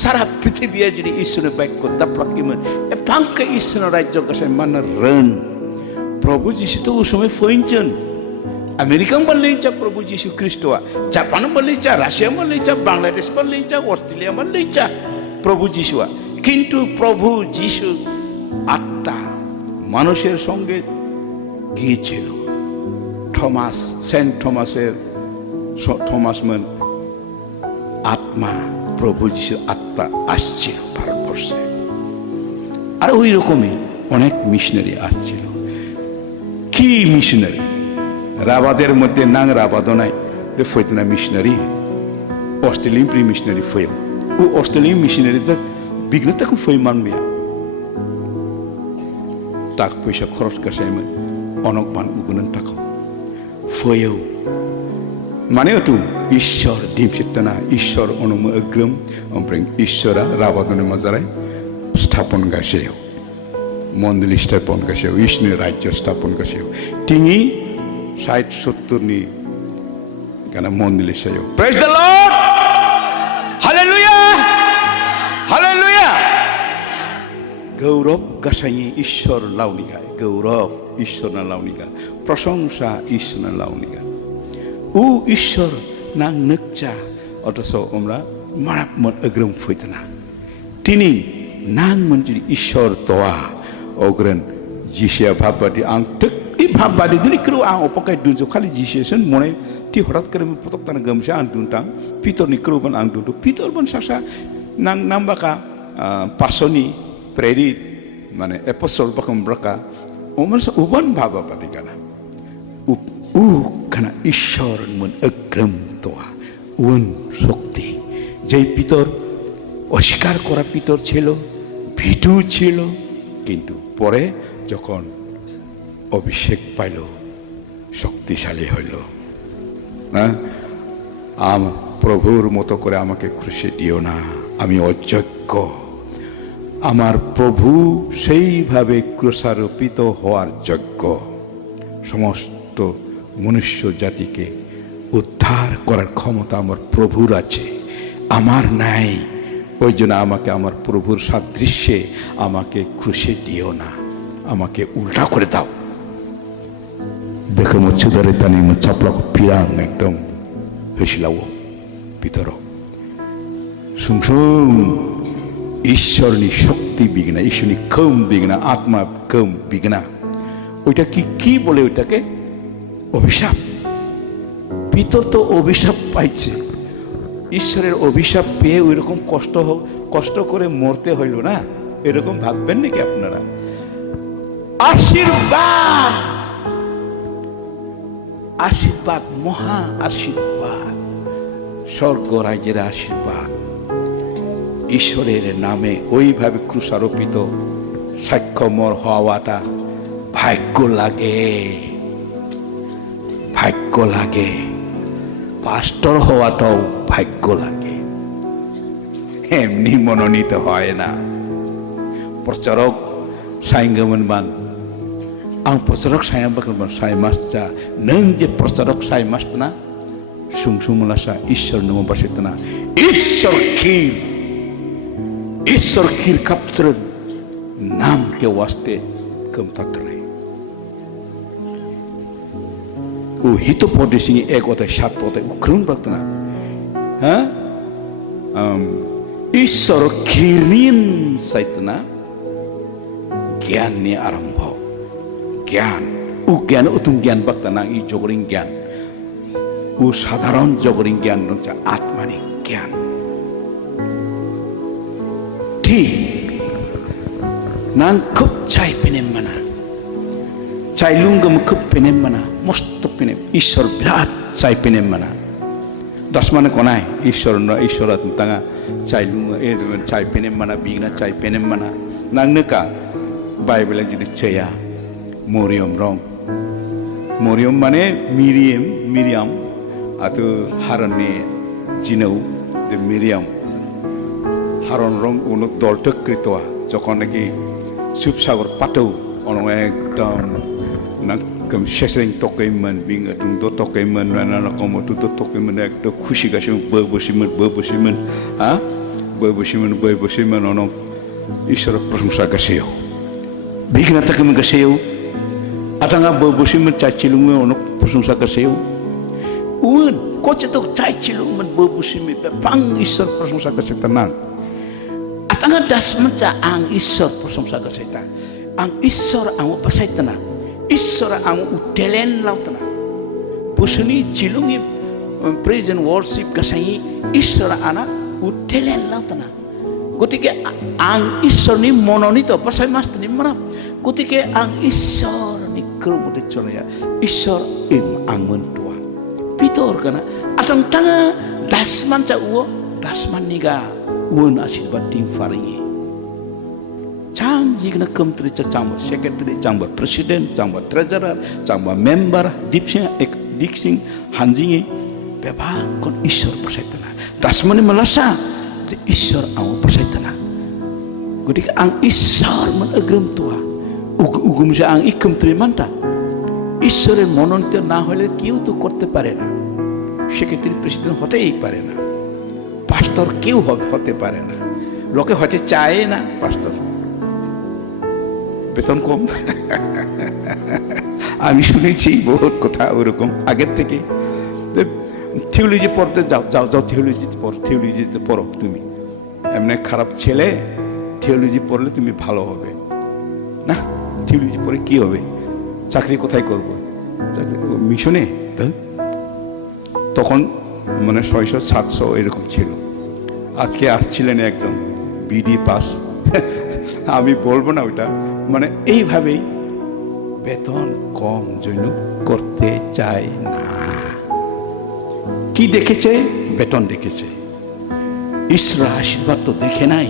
সারা পৃথিবী যদি ঈশ্বরের বাক্য দাপলাকিমন এ পাঙ্কে ঈশ্বর রাজ্য গেছে মানে রন। প্রভু যিশু তো ও সময় ফইনছেন। আমেরিকা বললেইচা প্রভু যিশু খ্রিস্টওয়া, জাপান বললেইচা, রাশিয়া বললেইচা, বাংলাদেশ বললেইচা, অস্ট্রেলিয়া বললেইচা প্রভু যিশুয়া। কিন্তু প্রভু যিশু আত্মা মানুষের সঙ্গে গিয়েছিল। থমাস, সেন্ট থমাসমান আত্মা, প্রভু যিশুর আত্মা আসছিল ভারতবর্ষে। আর ওই রকমই অনেক মিশনারি আসছিল। কি মিশনারি? রাবাদের মধ্যে নাং রাবাদও নাই ফৈতনা মিশনারি, অস্ট্রেলিয়ান প্রি মিশনারি ফৈও ও অস্ট্রেলিয়ান মিশনারি বিঘ্ন তখন ফৈ মানবিয়া টাকা পয়সা খরচ কাছাইমोन অনেক মান উগুনন টাকা ফৈও মানে তো ঈশ্বর দিমসিটনা ঈশ্বর অনুম অগ্রম ওমপ্রিং ঈশ্বরা রাবাদনে মাজারাই স্থাপন গাছেও মন্দির স্থাপন গাছেও ঈশ্বরের রাজ্য স্থাপন গাছেও টিঙি 60-70 নি কেন মন্দির সাইও। Praise the Lord, hallelujah hallelujah. গৌরব গাছাই ঈশ্বর লাউনিগা, গৌরব ঈশ্বর না লাউনিগা, প্রশংসা ঈশ্বর না লাউনিগা। ও ঈশ্বর নাং নকচা অথচ আমরা মারাত্মক অগ্রম ফৈতনা তিনি নাং মঞ্জুরি ঈশ্বর তোয়া অগ্রন জিসিয়া ভাববাদী আং ঠিক এই ভাববাদী দিন কেউ আং অপকায় দুনছো খালি জিসিয়েছেন মনে টি হঠাৎ করে পতক তানা গামসা আং দুনটাং পিতরনি কেউবান আং দুনটো পিতরবান সাসা নাং নামবাকা পাসনি প্রেরিত মানে এপোস্টল বাকম ব্রাকা ওমস উবান ভাবাবাদী গানা উ খানা ঈশ্বর মন অগ্রম তোয়া উন শক্তি যেই পিতর অস্বীকার করা পিতর ছিল, ভীতু ছিল, কিন্তু পরে যখন অভিষেক পাইল শক্তিশালী হইল। প্রভুর মতো করে আমাকে ক্রুশে দিও না, আমি অযোগ্য। আমার প্রভু সেইভাবে ক্রুশারোপিত হওয়ার যোগ্য। সমস্ত মনুষ্য জাতিকে উদ্ধার করার ক্ষমতা আমার প্রভুর আছে, আমার নাই। ওই জন্য আমাকে আমার প্রভুর সাদৃশ্যে আমাকে ক্রুশে দিও না, আমাকে উল্টা করে দাও। দেখো মুছুদারে তানি চাপলাক পিরাং একদম হয়েছিলাম ভিতর সুমসুম ঈশ্বরনি শক্তি বিঘ্না, ঈশ্বরনি কম বিঘ্না, আত্মা কম বিঘ্না। ওইটা কি বলে? ওইটাকে অভিশাপ। ভিতর তো অভিশাপ পাইছে। ঈশ্বরের অভিশাপ পেয়ে ওই রকম কষ্ট করে মরতে হইল না, এরকম ভাববেন নাকি আপনারা? আশীর্বাদ, আশীর্বাদ, মহা আশীর্বাদ, স্বর্গ রাজ্যের আশীর্বাদ। ঈশ্বরের নামে ওইভাবে ক্রুশারোপিত সাক্ষ্যমর হওয়াটা ভাগ্য লাগে, ভাগ্য লাগে। পাস্টর হওয়াটাও ভাগ্য লাগে, এমনি মনোনীত হয় না। প্রচারক সাইঙ্গমন বান আং প্রচারক সাইবাকন সাই মাসা নং যে প্রচারক সাই মাস না সুংসুমলাসা ঈশ্বর নমবাসিত না ঈশ্বর ক্ষীর কাপচরণ নাম के वास्ते कम तत्रे ও হিতোপদেশী এক কথায় 7 পদে উগ্রণ প্রার্থনা। হ্যাঁ, ঈশ্বর ক্ষীর্ণীন সাইতনা জ্ঞান নিয়ে আরম্ভ। জ্ঞান ও জ্ঞান উতুম জ্ঞান প্রার্থনা ই জগরিং জ্ঞান ও সাধারণ জগরিং জ্ঞান হচ্ছে আত্মানিক জ্ঞান। ঠিক নাং খুব চাই পেনেম মানা চাই লুঙ্গম খুব পেনেম মানা মস্ত পেনেম ঈশ্বর বিরাট চাই পেনেম মানা দশ মানে কোনায় ঈশ্বর ঈশ্বর তাঙা চাই লুঙ্গ চাই পেনেম মানা বিঘ্না চাই পেনেম মানা নাংনকা বাইবেলে যদি চেয়া মরিয়ম রং মরিয়ম মানে মিরিয়াম আতো হারনে জিনৌ মিরিয়াম হারন রং উন দলটকৃতয়া যখন নাকি সুপসাগর পাতৌ অন একদম নাকম শেষেং তকৈমন বিং আতুং দ তকৈমন নানা রকম তু দ তকৈমন একদম খুশি গাছে বসিমন হ্যাঁ বসিমন অন ঈশ্বর প্রশংসা গাছেও বিঘ্না তকৈমন গাছেও আটাঙ্গা বসিমন চাইছিলুম অন প্রশংসা গাছেও উন কোচে তো চাইছিলুম বসিমন বাং ঈশ্বর প্রশংসা গাছে তা না tanga dasman ca ang Isor persongsa gasaita ang Isor ang pasaitana Isor ang utelen lautana busuni cilungi praise and worship gasai Isor ana utelen lautana gotike ang Isor ni mononito pasai master ni marap gotike ang Isor ni kerumude colaya Isor in ang mentua pitor kana atang tanga dasman ca uo dasman niga uon asilbat tim faringi changi kena kementeri cangba secretary cangba presiden cangba treasurer cangba member dixing hanjingi beba kon Isor persaitana dasmani melasa de Isor ang persaitana godik ang Isor menagrem tua ugum sa ang ikem trimanta Isore mononte na hole কেউ তো করতে পারে না সেক্ষেত্রে president হতেই পারে না পাস্টর কেউ হতে পারে না লোকে হতে চায় না পাস্টর বেতন কম আমি শুনেছি বহুত কথা ওরকম আগের থেকে থিওলজি পড়তে যাও থিওলজিতে পড়ো তুমি এমনি খারাপ ছেলে থিওলজি পড়লে তুমি ভালো হবে না থিওলজি পড়ে কি হবে চাকরি কোথায় করব চাকরি মিশনে তখন মানে 600-700 এরকম ছিল আজকে আসছিলেন একজন বিডি পাস আমি বলবো না ওটা মানে এইভাবেই বেতন কম জন্য করতে চায় না কি দেখেছে বেতন দেখেছে ঈশ্বর আশীর্বাদ তো দেখে নাই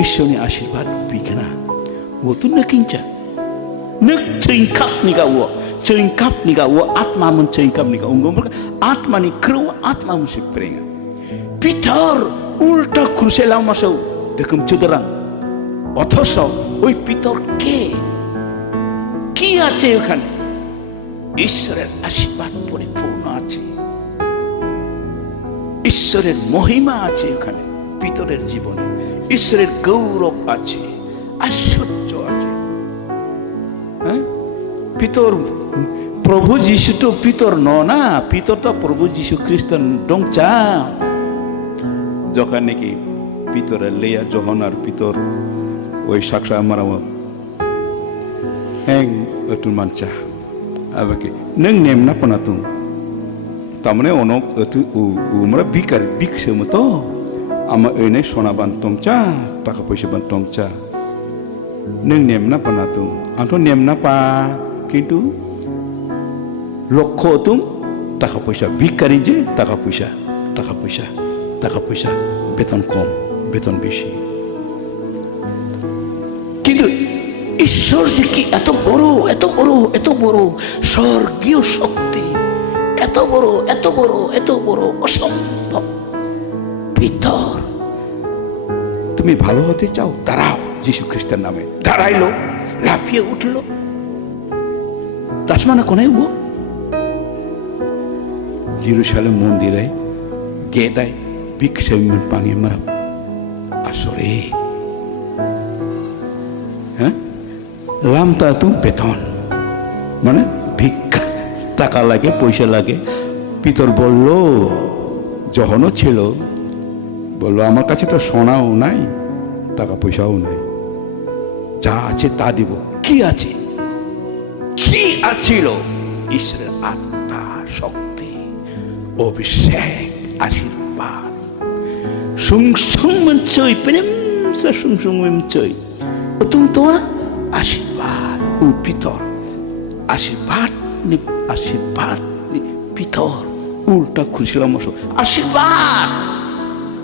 ঈশ্বরের আশীর্বাদ বিঘ্না ও তো না কিনছা nek cengkap ni ga wo atma mun cengkap ni ga unggum atma ni kru atma mun siprenga Peter ulta krusela masau dekem cederang অথচ ওই পিতর কে কি আছে ওখানে ঈশ্বরের আশীর্বাদ পরিপূর্ণ আছে ঈশ্বরের মহিমা আছে ওখানে পিতরের জীবনে ঈশ্বরের গৌরব আছে আশ্চর্য আছে পিতর প্রভু যীশু তো পিতর না পিতর তো প্রভু যীশু খ্রিস্ট ডংচা যখন নাকি পিতরের লেয়া জহনার পিতর ওই সাক্ষা আমার হ্যাং অতুন মানচা আবাকে নং নেম না পনাতুং তামনে অনক অতু উমরা বিকার বিকসমতো আমা এনে সোনা বান্তংচা টাকা পয়সা বান্তংচা নং নেম না পনাতুং আন্ত নেম না পা কিন্তু লক্ষ্য তুম টাকা পয়সা ভিক্ষারি যে টাকা পয়সা বেতন কম বেতন বেশি কিন্তু ঈশ্বর যে কি এত বড় স্বর্গীয় শক্তি এত বড় অসম্ভব ভিতর তুমি ভালো হতে চাও দাঁড়াও যীশু খ্রিস্টের নামে দাঁড়াইলো লাফিয়ে উঠলো দাসমানা কোনায় ও জেরুজালেম মন্দিরে গেদায় ভিক্ষামন পাঙে মারা আসরে হ্যাঁ লামতা তুমি বেতন মানে ভিক্ষা টাকা লাগে পয়সা লাগে পিতর বলল যখনও ছিল বললো আমার কাছে তো সোনাও নাই টাকা পয়সাও নাই যা আছে তা দিব কি আছে কি আছিল ঈশ্বরের আত্মা শক্তি অভিষেক আশীর্বাদ সুংসুংমঞ্চই প্রেম সুংসুংমঞ্চই তুমি তোমার আশীর্বাদ ও পিতর আশীর্বাদ পিতর উল্টা খুশিলাম আশীর্বাদ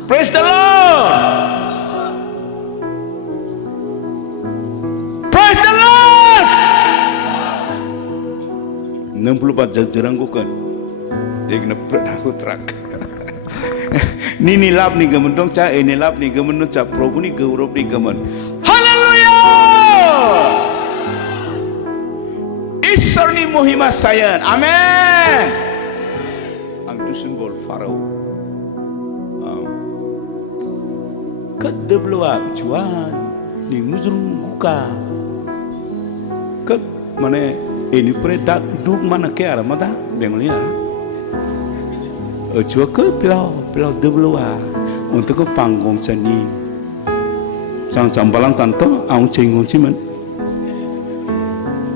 praise the Lord praise the Lord 64 jeranggukan igna pradhaku trak nini lap ni gaman dong cha ini lap ni gaman no cha prabhu ni gaurav ni gaman haleluya ঈশ্বর ni mohima sayan amen ang tu simbol farao kadebloa juan ni muzrung guka kat mane ini pre dak duk mana ke ara mata bengolnya chua ke plau debloa untuk ke panggung seni Cang balang tanto ang cingong cimen.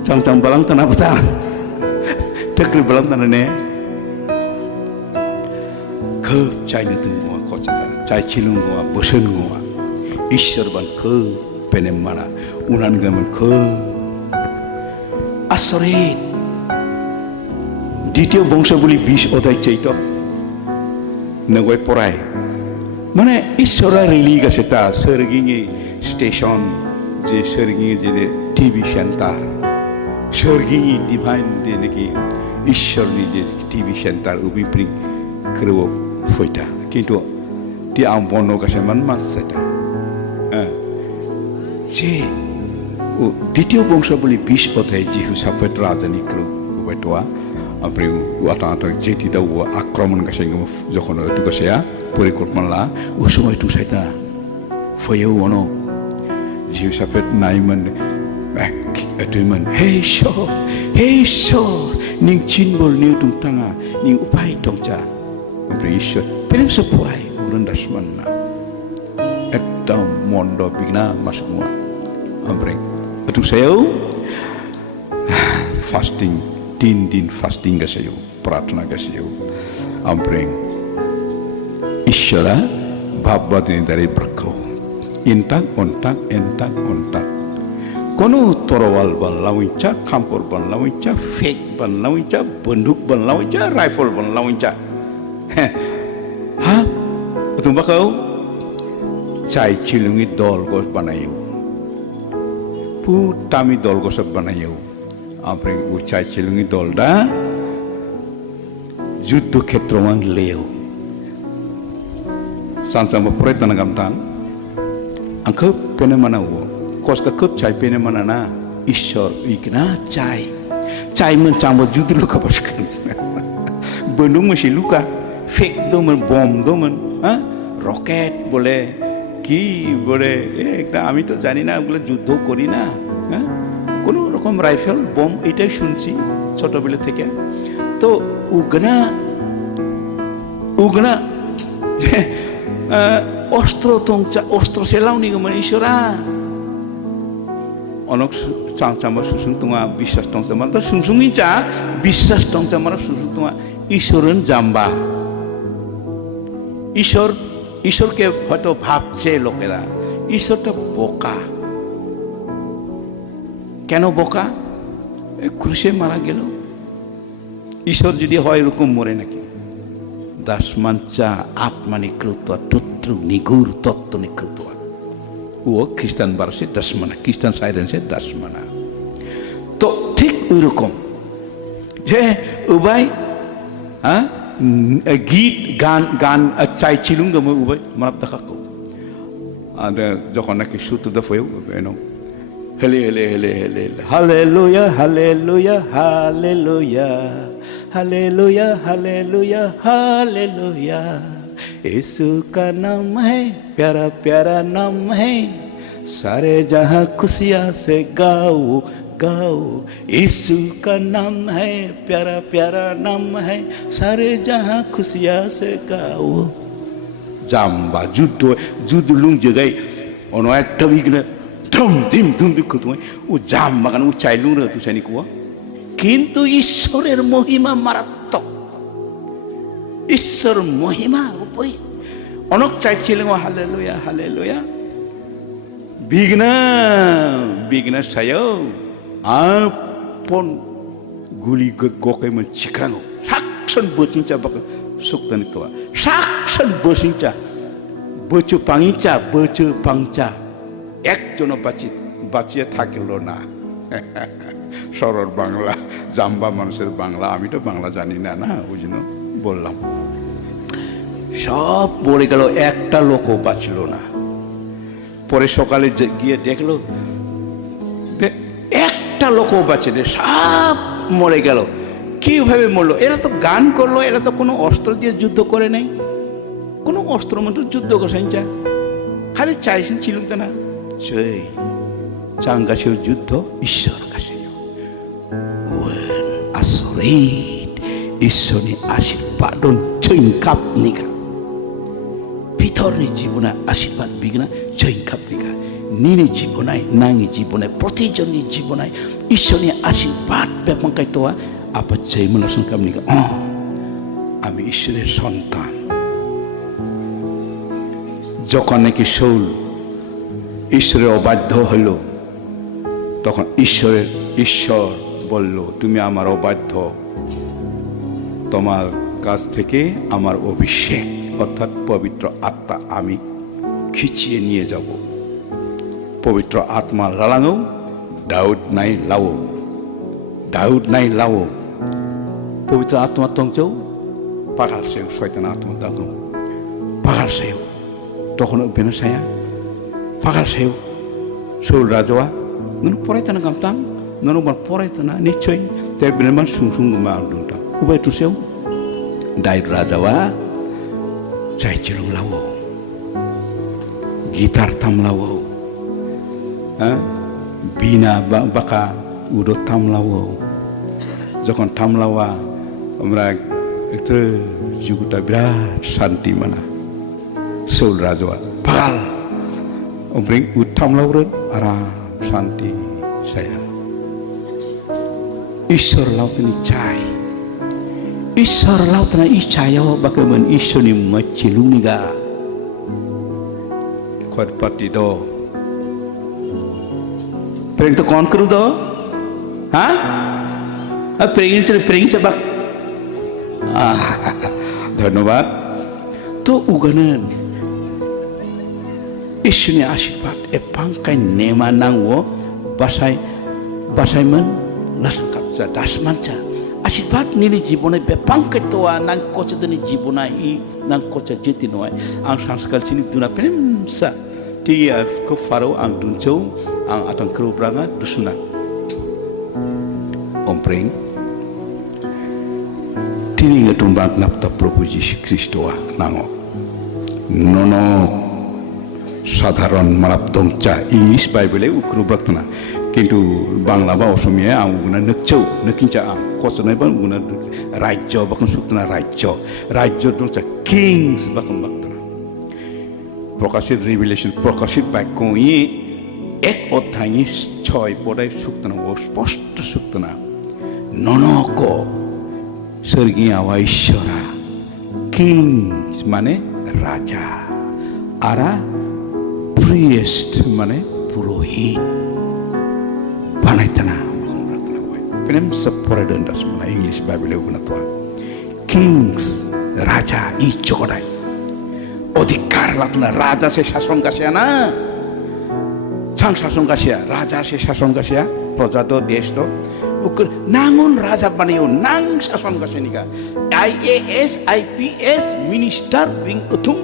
Cang balang tan apa ta? Dekri balang tan ne. Ke cai ne tu ngua ko cita. Cai cilung ngua bosen ngua. Ishwar ban ke penem mana. Unan gaman ke. Asorit. দ্বিতীয় বংশাবলী 20 অধ্যায় চাইতো নগয় পড়ায় মানে ঈশ্বরা rally গেছে তা সর্গিঙে station যে সর্গিঙে যে TV centre সর্গিঙে divine যে নাকি ঈশ্বরনি যে টিভি সেন্টার উবিপ্রি করব ফইটা কিন্তু তি আম বন্ন গেছে মান মাছ সেটা যে দ্বিতীয় বংশাবলী 20 অধ্যায় যিহু সাফেট রাজনী করব উবাইটোয়া আপনি ওয়াটা যেটি দাও আক্রমণ গেছে যখন একটু গেছে পরিকল্পনা ওই সময় একটু সাইতা ফয়েও অনো জিও সাফেট নাইমন একটুমন হে ঈশ্বর নিং চিনবল নিউ টুংটাঙা নিং উপায় টংচা আপনি ঈশ্বর প্রেম সপাই উরন দাসমান না একদম মন্ড বিঘ্না মাসমুয়া আপনি একটু সাইও ফাস্টিং 3 दिन फास्टिंग गसे प्रार्थना गसे ओमफ्राय ईश्वरा भाबबादिनि दारै ब्रखौ इनटाक अनटाक कोनो तरवाल बनलावैचा खामपर बनलावैचा फेक बनलावैचा बंदूक बनलावैचा राइफल बनलावैचा हा तुमबाखौ चाय चिलुंगी दल गस बानायो पुटामी दल गस बानायो আপনি উচ্চাই চিলুঙ্গি দলটা যুদ্ধক্ষেত্রমান লেও সানসামা প্রয়ত্ন গামতান আংখো পেনে মানাও কষ্ট খুব চাই পেনে মানানা ঈশ্বর ইকনা চাই মন চামো যুদ্ধ লুকা বসকান বন্দুক মসি লুকা ফেক দমন বম দমন রকেট বলে কি বলে একটা আমি তো জানি না ওগুলো যুদ্ধ করি না কোনো রকম রাইফেল বম এটাই শুনছি ছোটবেলা থেকে তো উগনা অস্ত্র সেলাউনি গমন ঈশ্বরা অনেক চাংচামা সুসুং তোমা বিশ্বাস টংচা মানে তো সুংসুংই চা বিশ্বাস টংচা মানে সুসুং তোমা ঈশ্বরন জাম্বা ঈশ্বরকে হয়তো ভাবছে লোকেরা ঈশ্বরটা বোকা কেন বোকা ক্রুশে মারা গেল ঈশ্বর যদি হয় এরকম মরে নাকি দাসমানচা আত্মানিকৃত টুত্রু নিগুর তত্ত্ব নিকৃত ও খ্রিস্টান বারসে দাসমানা খ্রিস্টান সাইরেন্সে দাসমানা তো ঠিক ওই রকম যে উবাই গীত গান চাইছিলুম গমো উবাই মাপ দেখাকো আর যখন নাকি সুতুদা ফয়েও এনো হেলে hallelujah hallelujah hallelujah hallelujah hallelujah hallelujah यीशु का नाम है प्यारा प्यारा नाम है सारे जहां खुशियां से गाओ गाओ यीशु का नाम है प्यारा प्यारा नाम है सारे जहां खुशियां से गाओ जाम्बा जुद्ध लुंग जगह ono একটা বিগনে ধুম ধিম ধুম দিক তুমি ও জাম্বা কারণ ও চাইলুং রে তুই জানি কুয়া কিন্তু ঈশ্বরের মহিমা মারাত্মক ঈশ্বর মহিমা উপই অনেক চাইছিলেন হালেলুয়া হালেলুয়া বিঘ্ন সায়ও আপন গুলি গকাইমন চিক্রাঙ্গো সাকসন বচিংচা বাক সুক্তানি তোয়া সাকসন বচিংচা বচু পাংচা একজন বাঁচিয়ে থাকলো না সরল বাংলা জাম্বা মানুষের বাংলা আমি তো বাংলা জানি না না ওই জন্য বললাম সব মরে গেল একটা লোকও বাঁচল না পরে সকালে গিয়ে দেখলো একটা লোকও বাঁচে না সব মরে গেল কিভাবে মরলো এরা তো গান করলো এরা তো কোনো অস্ত্র দিয়ে যুদ্ধ করে নাই কোনো অস্ত্র মন্ত্র যুদ্ধ করছেন চা খালি চাইছেন ছিল না সেই চাঙ্গাসেও যুদ্ধ ঈশ্বর কাছে আসরিত ঈশ্বরনি আশীর্বাদন চৈংকাপ নিগা ভিতরনি জীবনে আশীর্বাদ বিঘ্না চৈংকাপ নিগা 니네 জীবনায় 나의 জীবনে প্রতিজনের জীবনে ঈশ্বরের আশীর্বাদ ব্যাপকাই তোয়া আপা জয়মুলা সংকামনিকা আমি ঈশ্বরের সন্তান। যখন নাকি শৌল ঈশ্বরের অবাধ্য হইল তখন ঈশ্বর বলল তুমি আমার অবাধ্য, তোমার কাছ থেকে আমার অভিষেক অর্থাৎ পবিত্র আত্মা আমি খিচিয়ে নিয়ে যাব। পবিত্র আত্মা লালাঙো দাউদ নাই লাও পবিত্র আত্মা তংচৌ পাগাল সেও শয়তান আত্মা দাও পাগাল সেও তখন বেনা সায়া পাগাল সেও শৌল রাজা নন পড়াইতানা গামতাম নন পড়াইতানা নিশ্চয় তাই বেনামান সুং মা দুটা উবাই টুসেও দাউদ রাজাওয়া চাইছিলুম লাও গিটার থামলাও বিনা বাঁকা উডো থামলাও যখন থামলাওয়া আমরা একটু যুগটা বিরাট শান্তি মানা শৌল রাজা পাগাল ओमफ्राय उद थामलावरो आराम शांति साया ईश्वर लावतनी चाय ईश्वर लावतना इच्छायो बाकमन ईश्वरनि मचिलुनिगा खरपाटी दो प्रेंग तो कौन करू दो हाँ प्रेंग से बाक धन्यवाद तो उगनन ঈশ্বরের আশীর্বাদ এ পাঙ্কাই নেমা নাংও বাসাইমন লাসকাপচা দাসমানচা আশীর্বাদ নিলি জীবনে বেপাঙ্কাই তোয়া নাং কচদনি জীবনা ই নাং কচা যেতি নয় আং সংস্কার চিনি দুনা প্রেমসা টিয়া কো ফারো আং দুনচौ आं आतां क्रोब्राङा दुसुना ओमफ्राय तिनिङा तुंबां नाप्ता प्रभु जिशु ख्रिस्टआ नाङो ननो সাধারণ মারাত্মকচা ইংলিশ বাইবেলে উক্রুব্রাক্তনা কিন্তু বাংলা বা অসমীয়া আং উগুনা নকচৌ নকিঞ্চা আং কচনাই বা উগুনা রাজ্য বাকন সুক্তনা রাজ্য দংচা কিংস বাকন বাক্তনা প্রকাশিত রিভিলেশন প্রকাশিত বাক্য ই এক অধ্যায় 6 পদায় সুক্তনা ও স্পষ্ট সুক্তনা ননক স্বর্গীয় ঈশ্বরা কিংস মানে রাজা আরা priest মানে পুরোহিত বানাইতানা প্রেম সপরেডন দাস মানে ইংলিশ বাইবেলে গুণা তো কিংস রাজা ই জগদাই অধিকার লাতনা রাজা সে শাসন গাছিয়া না ছাং শাসন গাছিয়া রাজা সে শাসন গাছিয়া প্রজা তো দেশ তো নাঙন রাজা বানিও নাং শাসন গাছিনিকা IAS IPS মিনিস্টার রিং উথুম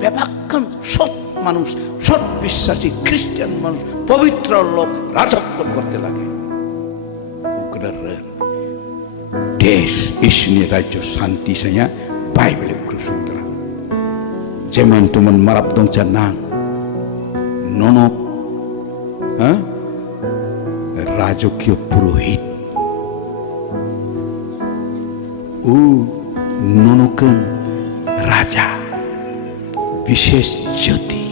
বেবাক্কান সৎ মানুষ সৎ বিশ্বাসী খ্রিস্টান মানুষ পবিত্র লোক রাজত্ব করতে লাগে দেশ ঈশ্বরের রাজ্য শান্তি সাইয়া বাইবেলে উগ্র সুতরা যেমন তোমার মারাবদংচা নাং ননক রাজকীয় পুরোহিত ও ননকন রাজা বিশেষ জ্যোতি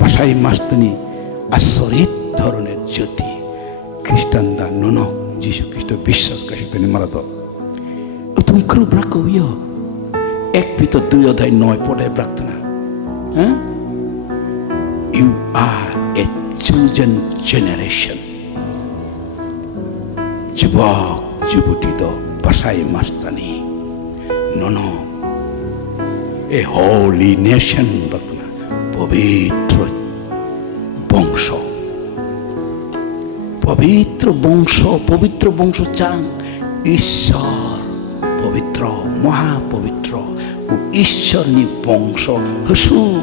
বাসাই মাস্তনি আশ্বরিত ধরনের জ্যোতি খ্রিস্টানরা ননক যিশু খ্রিস্ট বিশ্বাস কাশিতনি মারাদ তুমি ক্রুব রাখো ইয় 1 Peter 2 অধ্যায় 9 পদে প্রার্থনা you are a chosen generation যুবক যুবতী তো বাসাই মাস্তানি ননক এ হোলি নেশন প্রার্থনা পবিত্র বংশ পবিত্র বংশ চাং ঈশ্বর পবিত্র মহাপবিত্র ও ঈশ্বরনি বংশ হসু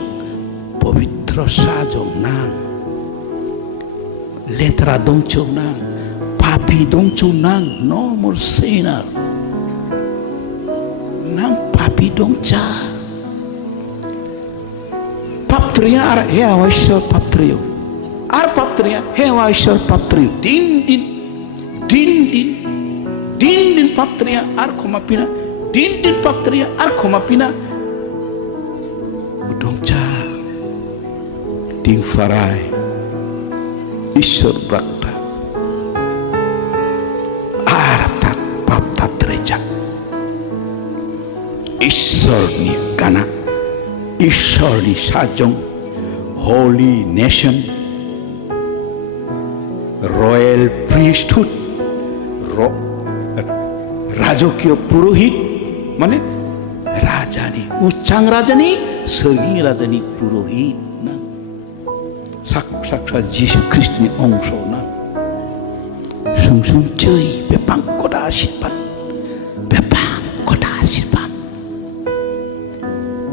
পবিত্র সাজং নাং লেতরা দংচৌ নাং পাপি দংচৌ নাং নো মোর সিনার নাং পাপি দংচা পাত্রিয়া আর হে ঈশ্বর পাত্রিয় আর পাত্রিয়া হে ঈশ্বর পাত্রিয় দিন পাত্রিয়া আর ক্ষমা পিনা দিন পাত্রিয়া আর ক্ষমা পিনা উদংচা tingfarai Ishor brakta aratat papta treja Ishor ni kana Ishor ni sajong holy nation royal priesthood রাজকীয় পুরোহিত মানে রাজানি উচ্চাং রাজানি সগি রাজানি পুরোহিত না সাক্ষাৎ যিশু খ্রিস্টনি অংশ না সুংসুং চৈ বেপাং কটা আশীর্বাদ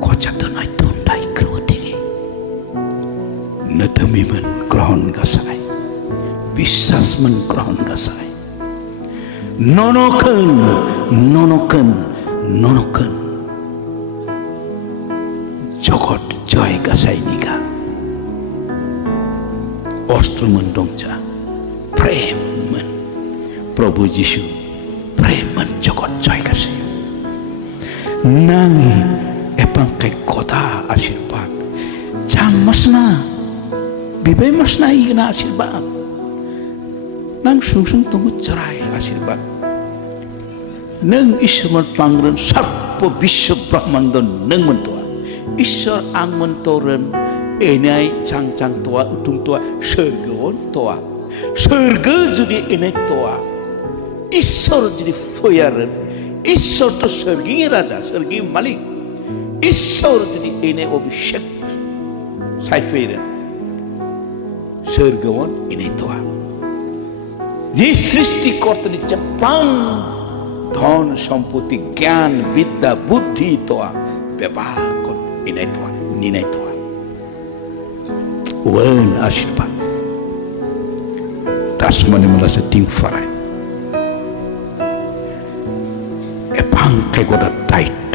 কচাতো নয় তুন্ডাই গ্রহ থেকে নতমিমন গ্রহণ গাছায় বিশ্বাসমন গ্রহণ গাছায় ননকন জগৎ জয় গাছাই নিগা অস্ত্রমন ডংচা প্রেমন প্রভু যিশু প্রেমন জগৎ জয় গাছে নাং এপাংকাই কথা আশীর্বাদ চাম মাসনা বিবে মাসনা ইগনা আশীর্বাদ nang sungsung tunggu cerai asyirbat nang ismon pangren sarpo biswa brahmanda nang mentua isor ang mentoren enai cang tua utung tua surgawon tua surga jadi enai tua isor jadi foyaren isor to surgi raja surgi malik isor jadi enai obishek saiferen surgawon enai tua যে সৃষ্টিকর্তানি Japan ধন সম্পত্তি জ্ঞান বিদ্যা বুদ্ধি তোয়া ব্যবহার কর ইনাই তোয়া নিনাই তোয়া one আশীর্বাদ তাসমানে মালাসে টিং ফারাই এপাং কাইগোডা দায়িত্ব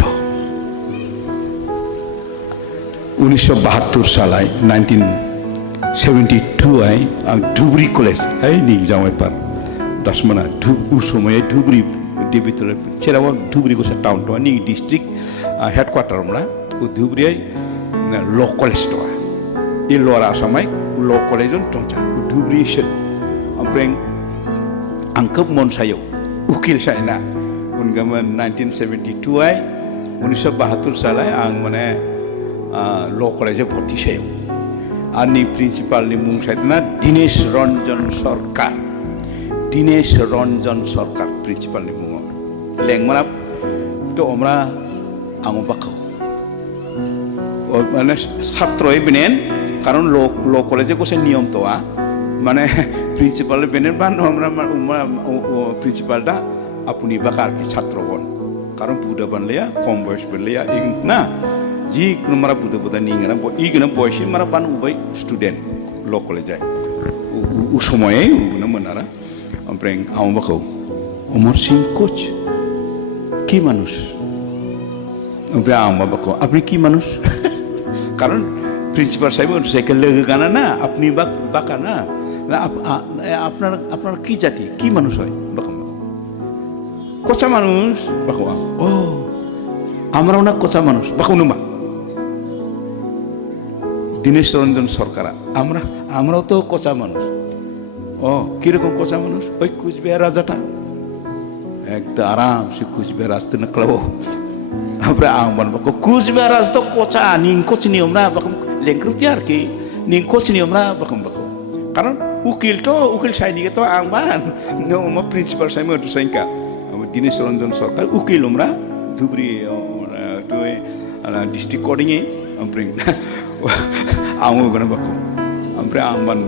1972 সালে 1972 আই ধুবড়ি কলেজ এই নি জামাই পার dasmana usumaya dhubri de bitore cherawa dhubri ko sa town to ni district headquarter mla u dhubri ai law college to i lora samai law college on toncha u dhubri shet ampreng angkap mon sayo ukil saina ungaman 1972 ai 1972 সালে ang mane law college bhorti sayo ani principal ni mung saitna Dinesh Ranjan Sarkar Dinesh Ranjan Sarkar principal নি মুঙ লেংমানা তো আমরা আঙবাখো মানে ছাত্রই বেনেন কারণ ল কলেজে Kose নিয়ম তো মানে প্রিন্সিপাল বেনেন বা আমরা প্রিন্সিপালটা আপনি বা কার কি ছাত্রগণ কারণ বুড়া বানলেয়া কম বয়স বানলেয়া না জি কোনো মারা বুড়া নিঙ্গা ইগনা বয়সী মারা বান উবাই স্টুডেন্ট ল কলেজে উ সময়ে উগনা মনারা ampreng aumbakhau Umar Singh coach কি মানুষ ampreng aumbakhau আপনি কি মানুষ কারণ প্রিন্সিপাল সাহেব সাইকেল লেগে গানা না আপনি বাকা না আপনার কি জাতি কি মানুষ হয় বাকা কোচা মানুষ বাকা ও আমরাও না কোচা মানুষ বাকা নুমা দীনেশ রঞ্জন সরকার আমরাও তো কোচা মানুষ ও কিরকম কোচা মানুষ ওই কুচবিহার রাজাটা একটা আরাম সে কুচবিহার আসতে না ক্লাব আমরা আহ্বান কুচবিহার রাজ তো কোচা নিং কোচ নিয়ম না বাকম লেংক্রুতি আর কি নিং কোচ নিয়ম না বাকম কারণ উকিল সাইনিকে তো আহ্বান নো প্রিন্সিপাল সাইম সাইকা দীনেশ রঞ্জন সরকার উকিল আমরা ধুবড়ি ডিস্ট্রিক্ট কোর্টিংয়ে ओमफ्राय आङो गना बाखौ ओमफ्राय आं मान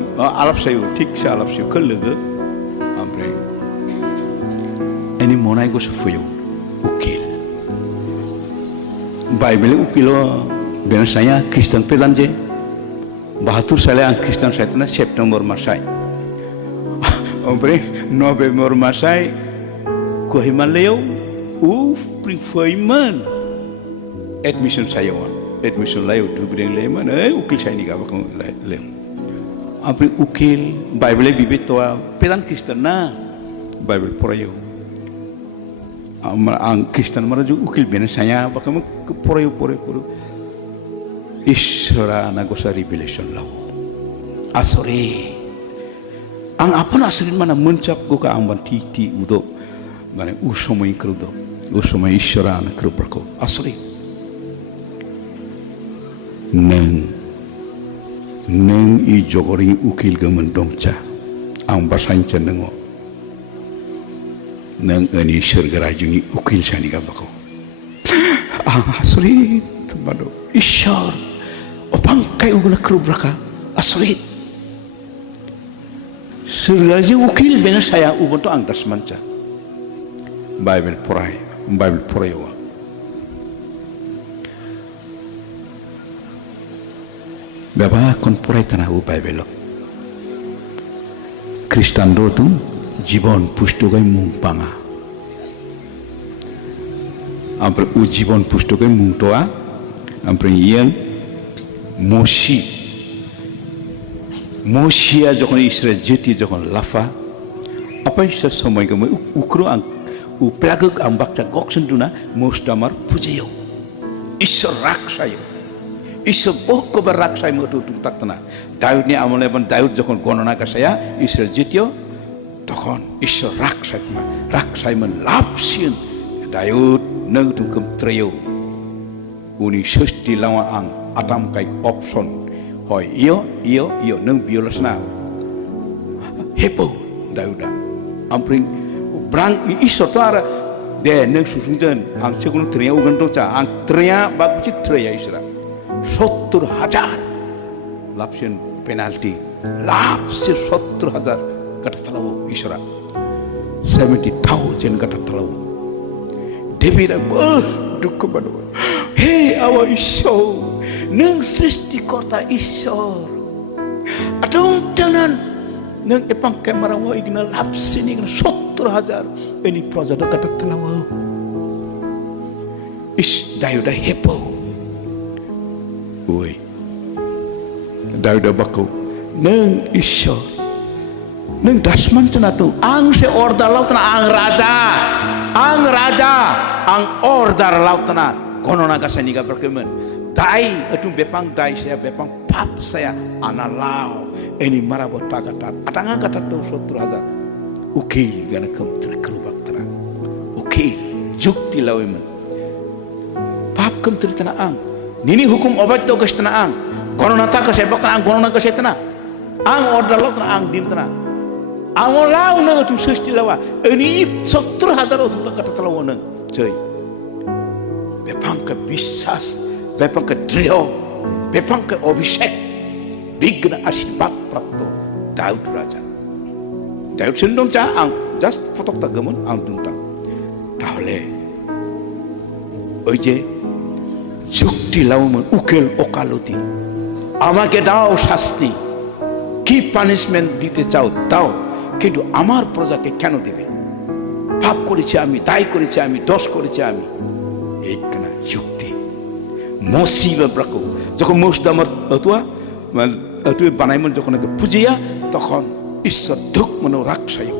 आलाप सायो ठीक से आलाप सायो खो लोगो ओमफ्राय एनि मनाय गोसो फैयो उकिल बाइबेल उकिल बेना साया ख्रिस्टान पेलान जे 72 साले आं ख्रिस्टान साइतना सेप्टेम्बर मासाय ओमफ्राय नभेम्बर मासाय कोहिमालयाव प्रिं फैमोन एडमिशन सायो एडमिशन लायो दुब्रें लेमोन उकिल साइनि गाबाखौ ले ओमफ्राय उकिल बाइबेल बिबेतवा पेलान ख्रिस्टान ना बाइबेल फरायो आं ख्रिस्टान मारा जो उकिल बेना साया बाखौ फरायो ईश्वरा ना गोसा रिभिलेशन लाओ asore ang apun asorit mana mencap goka ang banti ti udo মানে usomai krudo usomai ishara na kruprako asorit neng i jogori ukil gaman dongcha ang basancha nengo neng ani surga jungi ukil sani gabako asorit bado ishar opang kai uguna krubraka asorit surga ji ukil bena saya ubuntu ang dasmancha Bible porayawa baba kon porai tanah u Bible Kristan do tu জীবন পুষ্টকাই মুং পাঙা ओमफ्राय उ जीवन पुस्तकै मुंटोआ ओमफ्राय इयां मसिया जखन इस्राएल जेति जखन लाफा अपैसा समयको उक्रो आं उप्लागक आं बाक्ता गक्सन दुना मोस्टामार पुजेयो ईश्वर राखसायो ईश्वर बहुकबार राखसाय मतो तुम ताकतना दाउदनि আমলে बन दाउद जखन गणना गासाया इस्राएल जेतियो तखन ईश्वर राखसायमन लाभसिन दाउद नों तुमखम त्रयो उनि सृष्टि लावा आं आटाम काई ऑप्शन होय इयो नों बियोलसना हेपो दाउदा ओमफ्राय ब्रां ईश्वर तो आरो दे नों सुसुंजोन आं सेखौनो त्रया उगन दंचा आं त्रया बागुचि त्रया ईश्वरा 70,000 लाभसिन पेनाल्टी लाभसिन 70,000 गथाथलाव ईश्वरा 70,000 गथाथलाव डेभिडा बहुत दुख बनो हे आवा ईश्वर नों सृष्टिकर्ता ईश्वर आदं तनन नों एपां केमाराव इगना लाभसिन इगना 70,000 एनि प्रजाद गथाथलाव इस दायुदा हेपो ओय दायुदा बाको नों ईश्वर नों दासमान चनातो आं से order लाउतना आं राजा आं order लाउतना गणना गासायनि गाबरकेमोन दाय अतुं बेपां दाय saya बेपां पाप saya ana lao एनि माराबो तागाता आटाङा गातातो 70,000 ukil gana kamtre kerubaktra ukil jukti lawemen पाप kamtre tana ang nini hukum obat to gastana ang गणना ta kasay bakta ang गणना kasay tana ang order lautana ang dimtana ang law na tu sesti lawa ini 70,000 tu kata talawa nang coy bepang ke bisas bepang ke drio bepang ke obishek bigna asibak prakto Daud raja Daud sendong cha ang just potok tagamon ang tuntang tahole oje যুক্তি লাউমন উকিল ওকালতি আমাকে দাও শাস্তি কি punishment দিতে চাও দাও কিন্তু আমার প্রজাকে কেন দেবে পাপ করেছি আমি দায় করেছি আমি দোষ করেছি আমি এই কেনা যুক্তি মসিবা ব্রাকো যখন মুসদামর অতুয়া অতুয়ে বানাইমন যখন পুজিয়া তখন ঈশ্বর দুঃখ মনো রাখসায়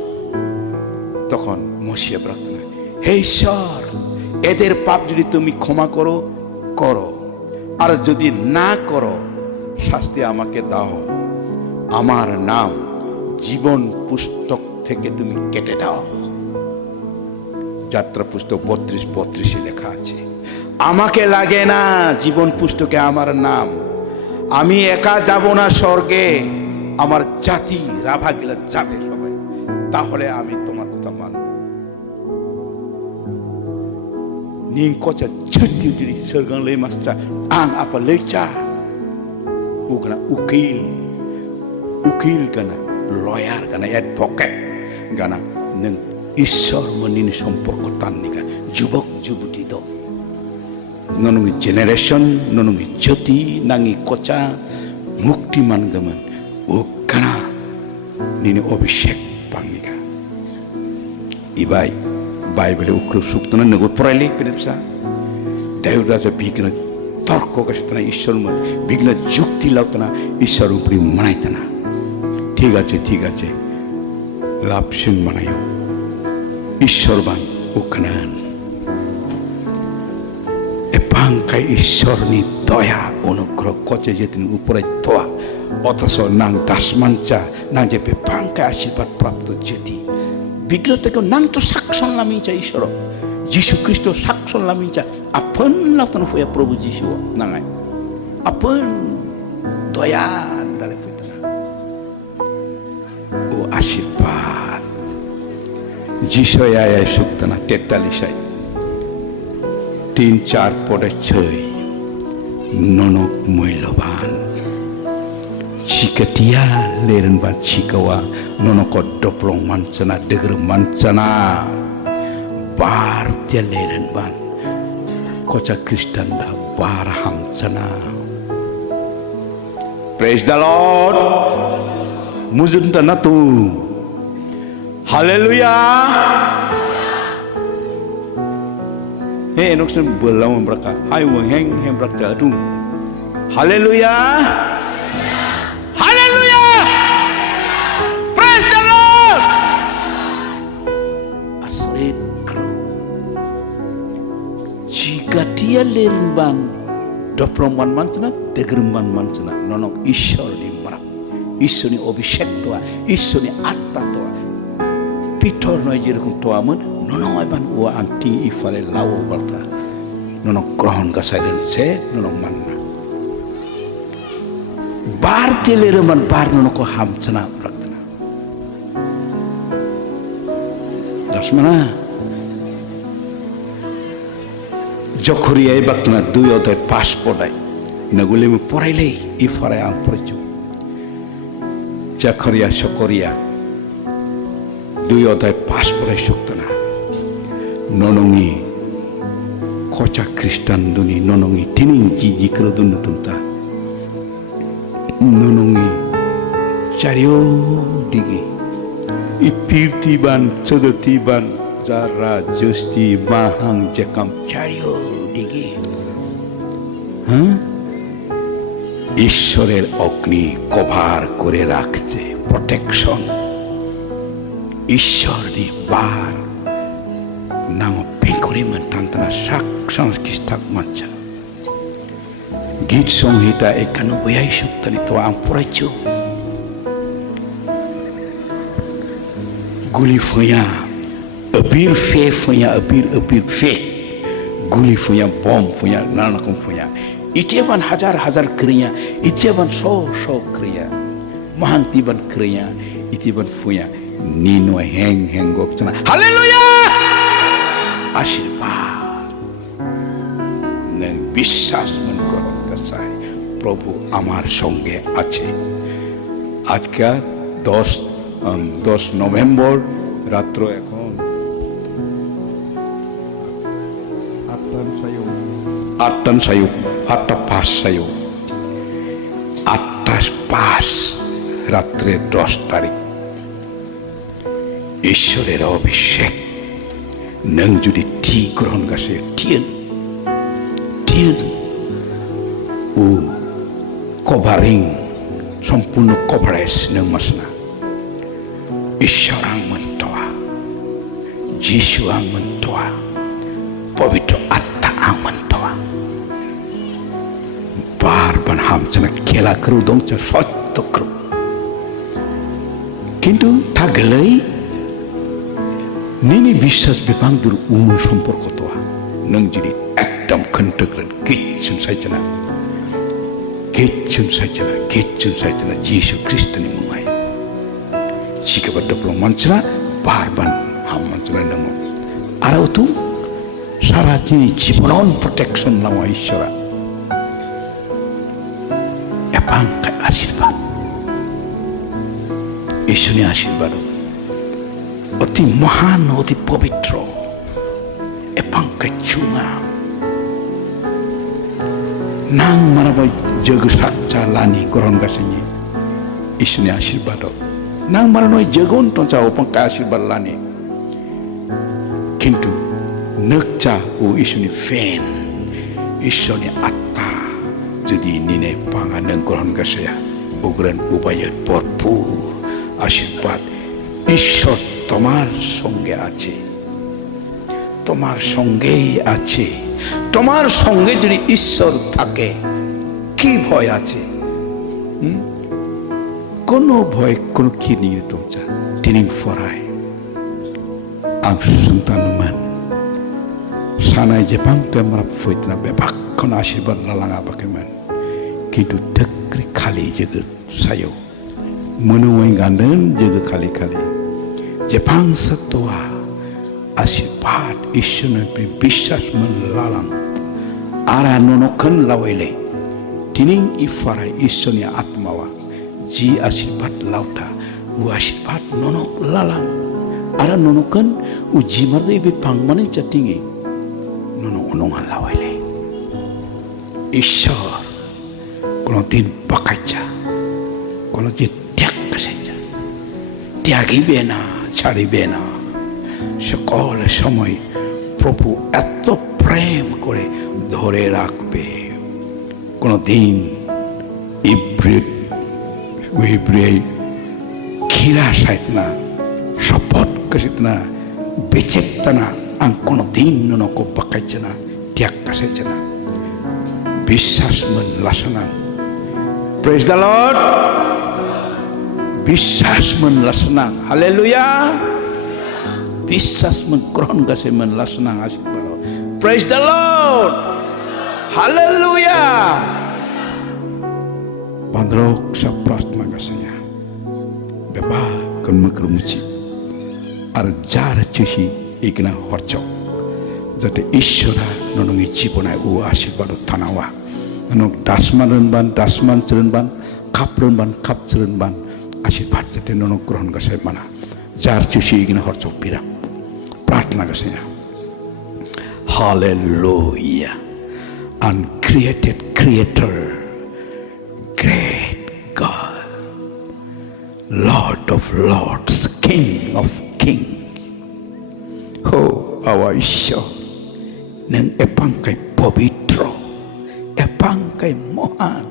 তখন মসিয়া প্রার্থনা হে ঈশ্বর এদের পাপ যদি তুমি ক্ষমা করো করো আর যদি না করো শাস্তি আমাকে দাও আমার নাম জীবন পুস্তক থেকে তুমি কেটে দাও যাত্রা পুস্তক 32 লেখা আছে আমাকে লাগে না জীবন পুস্তকে আমার নাম আমি একা যাব না স্বর্গে আমার জাতি রাভাগিলা যাবে সবাই তাহলে আমি তোমার কথা মানব Ningkocha chati diri sergang le masca ang apa leca ukana ukil kana lawyer kana advocate kana neng ishor menini সম্পর্ক tanika jubok jubuti do nonungi generation nonungi jati nangi kocha mukti mangaman ukana nini obishek pangnika ibai Bible ukro suktana nagot poraile penepsa Daud raja bigna tarko kasitana ishwar man bigna jukti lautana ishwar upri manaitana ঠিক আছে লাভসিন মানায়ো ঈশ্বরবান উকনান এপা এপাংকাই ঈশ্বরনি দয়া অনুগ্রহ কচে যে তিনি উপরে তোয়া অথচ নাং দাসমানচা না যে বেপাংকাই আশীর্বাদ প্রাপ্ত যেতি বিগ্রহ থেকে নাং তো সাক্ষণ লামিচা ঈশ্বর যিশু খ্রিস্ট সাক্ষণ লামিচা আপন লাতন ফুয়া প্রভু যিশু নাঙাই আপন দয়া ডারে ফুইতনা ও আশীর্বাদ যিশু আয় সুক্তনা 43 3-4 পদে 6 ননক মূল্যবান Cikatia leren ban cikawa nonokot doplong mancana deger mancana bar tia leren ban koca Kristen da bar hamcana. Praise the Lord. Muzun tanatu. Hallelujah. Hey enoksen belau mereka. Hai wong heng mereka tung. Hallelujah. Dia lerinban doproman mancana degerman mancana nonok ishor ni marap ishoni obishek toa ishoni atta toa pitor noy jerokom toa mon nonok aiban ua anti ifale lawo barta nonok grohon kasailen se nonok manna bar telereman bar nonok hamcana praktana dasmana Jokoria bakna 2 অধ্যায় 5 পড়াই নগুলে মে পড়াইলে ই ফরাই আন পড়ছু জাকরিয়া সকরিয়া 2 অধ্যায় 5 পড়াই শক্তনা ননঙ্গি কোচা খ্রিস্টান দুনি ননঙ্গি তিনিং জি জিক্র দুন্ন তুমতা ননঙ্গি চারিও দিকে ই পীর্তিবান চদতিবান যারা জস্তি মাহাং জেকাম চারিও দিকে ঈশ্বরের অগ্নি কভার করে রাখছে প্রোটেকশন ঈশ্বরনি বার নাম পেকরে টান্তনা শাক সংস্কৃষ্টাক মাঞ্চা গীত সংহিতা 91 সুক্তানি তো আম পড়াইছো গুলি ফয়া apir fe funya apir fe guli funya bom funya nanakum funya iteban hajar kriya iteban so kriya mahantiban kriya iteban funya nino heng gokchana haleluya আশীর্বাদ নেন বিশ্বাস মন গ্রহণ করছাই প্রভু আমার সঙ্গে আছে আজকে 10 নভেম্বর রাত্র এখন 8 sayup 8 pas sayup 8 pas রাত্রে 10 তারিখ ঈশ্বরের অভিষেক নং যদি টি গ্রহণ গাছে টিয়েন ও কভারিং সম্পূর্ণ কভারেজ নং মাসনা ঈশ্বর আং মন্তোয়া যিশু আং মন্তোয়া পবিত্র আত্মা আং মন্তোয়া বারবার হামচনা খেলা করু দংচা সত্য করু কিন্তু থাকলেই নিনি বিশ্বাস বেপাংদুর উমুল সম্পর্ক তোয়া নং যদি একদম খন্টগ্রেন কিচ্ছুন সাইচনা যিশু খ্রিস্টনি মুঙায় শিখেবাদ মানছনা বারবার হাম মানছনা নং আর তো সারা তিনি জীবন প্রোটেকশন নাও ঈশ্বরা এপাংকায় আশীর্বাদ ঈশ্বরের আশীর্বাদ অতি মহান অতি পবিত্র এপাংকায় চুঙা নাং মারাবাই জগ সাচ্চা লানি গ্রহণ গাছে ঈশ্বরের আশীর্বাদ নাং মারা নয় জগন টচা অপংকায় আশীর্বাদ লানি কিন্তু নকচা ও ঈশ্বরের ফেন ঈশ্বরের আত্মা যদি নিনে পাঙা নং গ্রহণ গাছে উগ্রন উপায়ের ভরপুর আশীর্বাদ ঈশ্বর তোমার সঙ্গে আছে তোমার সঙ্গেই আছে। তোমার সঙ্গে যদি ঈশ্বর থাকে কি ভয় আছে? কোনো ভয় কোনো kini itu aja tining forai ang suntanuman sanai Jepang ke marap fuitna bebak kono asyirbat lalanga bakeman kintu tekri kali jaga sayo menuai gandan jaga kali-kali Jepang setua asyirbat isyuna bisas melalang ara nonokan lawele tining ifarai isyunya atmawa ji asyirbat lauta u asyirbat nonok lalang ara nonokan u jimarde ibe pangmane chatingi nono onongan lawele ঈশ্বর কোনদিন পাকাইছা কোনদিন ত্যাগ কাসাইছা ত্যাগিবে না ছাড়িবে না সকল সময় প্রভু এত প্রেম করে ধরে রাখবে কোনদিন ইব্রিয় খিরা সাইতনা শপথ কাসিতনা বেচেতনা আং কোনদিন ননকো পাকাইছে না ত্যাগ কাসাইছে না বিশ্বাস মন লাসনাং প্রেজ দ্য লর্ড বিশ্বাস মন লাসনাং হালেলুয়া বিশ্বাস মন গ্রহণ গাছে মন লাসনাং আশীর্বাদ praise the Lord hallelujah bandrok sa prasna gasanya beba kon makrumuci ar jar chusi igna horchok যাতে ঈশ্বরা ননঙ্গি জীবনায় ও আশীর্বাদ থানাওয়া ননক দাসমান চরণবান খাপ চরণবান আশীর্বাদ যাতে ননক গ্রহণ গাছায় মানা যার চুষি ইগিনা হরচক বিরাম প্রার্থনা গাছায় hallelujah uncreated creator great God Lord of lords King of kings our ঈশ্বর nang epangkay pabitro epangkay mohan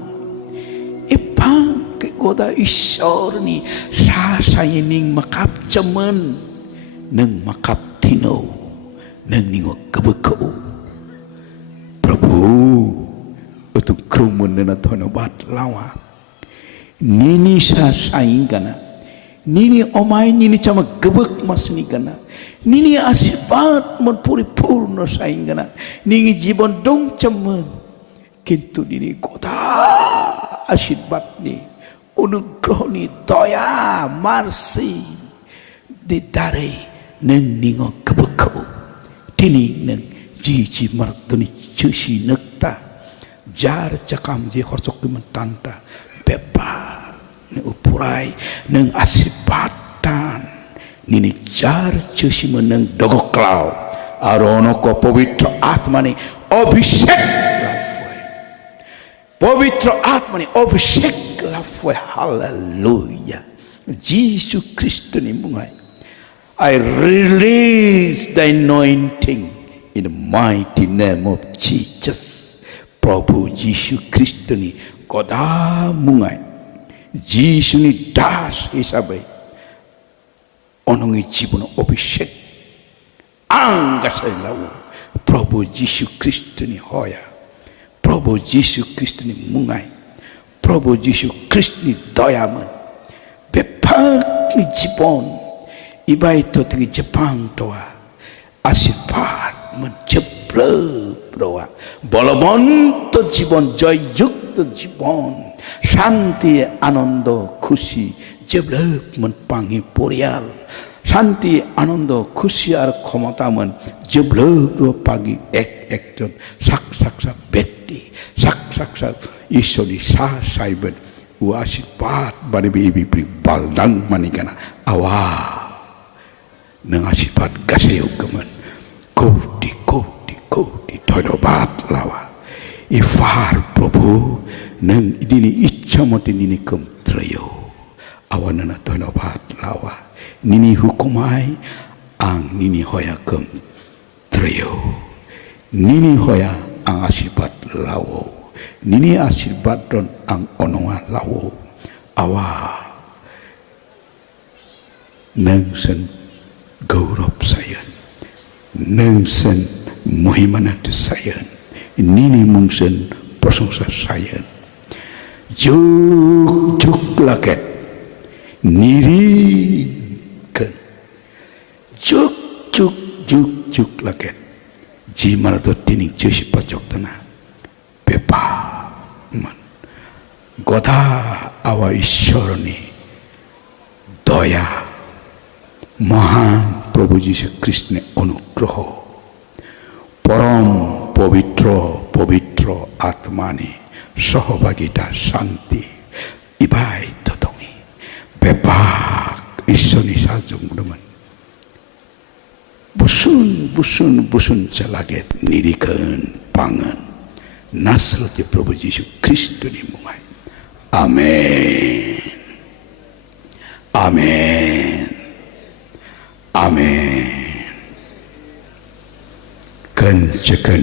epangkay goda ঈশ্বর ni sasayining makapchaman nang makaptino nang ningo kabakao Prabhu utuk krumun na ধন্যবাদ lawa nini sasayin kana nini omay nini chama gabak masni kana nini asyirbat mon puripurno saing kana nini jibon dong chaman kintu nini goda asyirbat ni অনুগ্রহ ni daya mercy didare nang ningo kabakao tini nang jiji martuni chusi nakta jar cakam je horsok mentanta beba ne upurai nang asyibatan nini jar chusi menang dogoklau arono ko pavitra atmani abhishek lafoi pavitra atmani abhishek lafoi hallelujah Jesus Christ ni mungai I release the anointing in the mighty name of Jesus Prabhu Jesus Christ ni koda mungai Jesus ni das hisabe onongi জীবন অভিষেক আঙ্গাসাই লাউ প্রভু যীশু খ্রিস্ট নি হয়া প্রভু যীশু খ্রিস্ট নি মুঙ্গাই প্রভু যীশু খ্রিস্ট নি দয়ামন বেফাক নি জীবন ইবাই তো থেকে জেপাং তোয়া আশীর্বাদ মন জেপ্লো প্রওয়া বলবন্ত জীবন জয়যুক্ত জীবন শান্তি আনন্দ খুশি জেবলক মন পাঙ্গি পরিয়াল শান্তি আনন্দ খুশি আর ক্ষমতা মন জেবলক পাগি একজন সাক্ষাৎ ব্যক্তি সাক্ষাৎ ঈশ্বরী সাইবেন ও আশীর্বাদ বাড়বে এই বিপরীত বালদাং মানি কেনা আওয়া নং আশীর্বাদ গাছেও গমন কোটি কোটি কোটি ধন্যবাদ লাওয়া ইফার প্রভু নং ইদিনি ইচ্ছা মতে নিনি কম ত্রয় awanana ধন্যবাদ lawa nini hukumai ang nini hoya kem trio nini hoya ang asyirbat lawo nini asyirbat don ang ononga lawo awa nang sen gaurop sayan Nengsen muhimana tu sayan. Nini mungsen prasangsa sayan. Juk juk laket. Nirikan. Juk juk juk juk laket. Ji marato tining cusi pacok tanah. Pepa. Man. Goda awa ঈশ্বরনি দয়া মহান প্রভু যীশু কৃষ্ণের অনুগ্রহ পরম পবিত্র পবিত্র আত্মানি সহভাগিতা শান্তি ইবাই ততমি বেপাক ঈশ্বরনি সাজুংদমান বুসুন বুসুন বুসুন চালাগেত নিরিখন পাঙন নাসরতে প্রভু যীশু খ্রিস্টনি মুঙায় আমেন আমেন আমেন কেন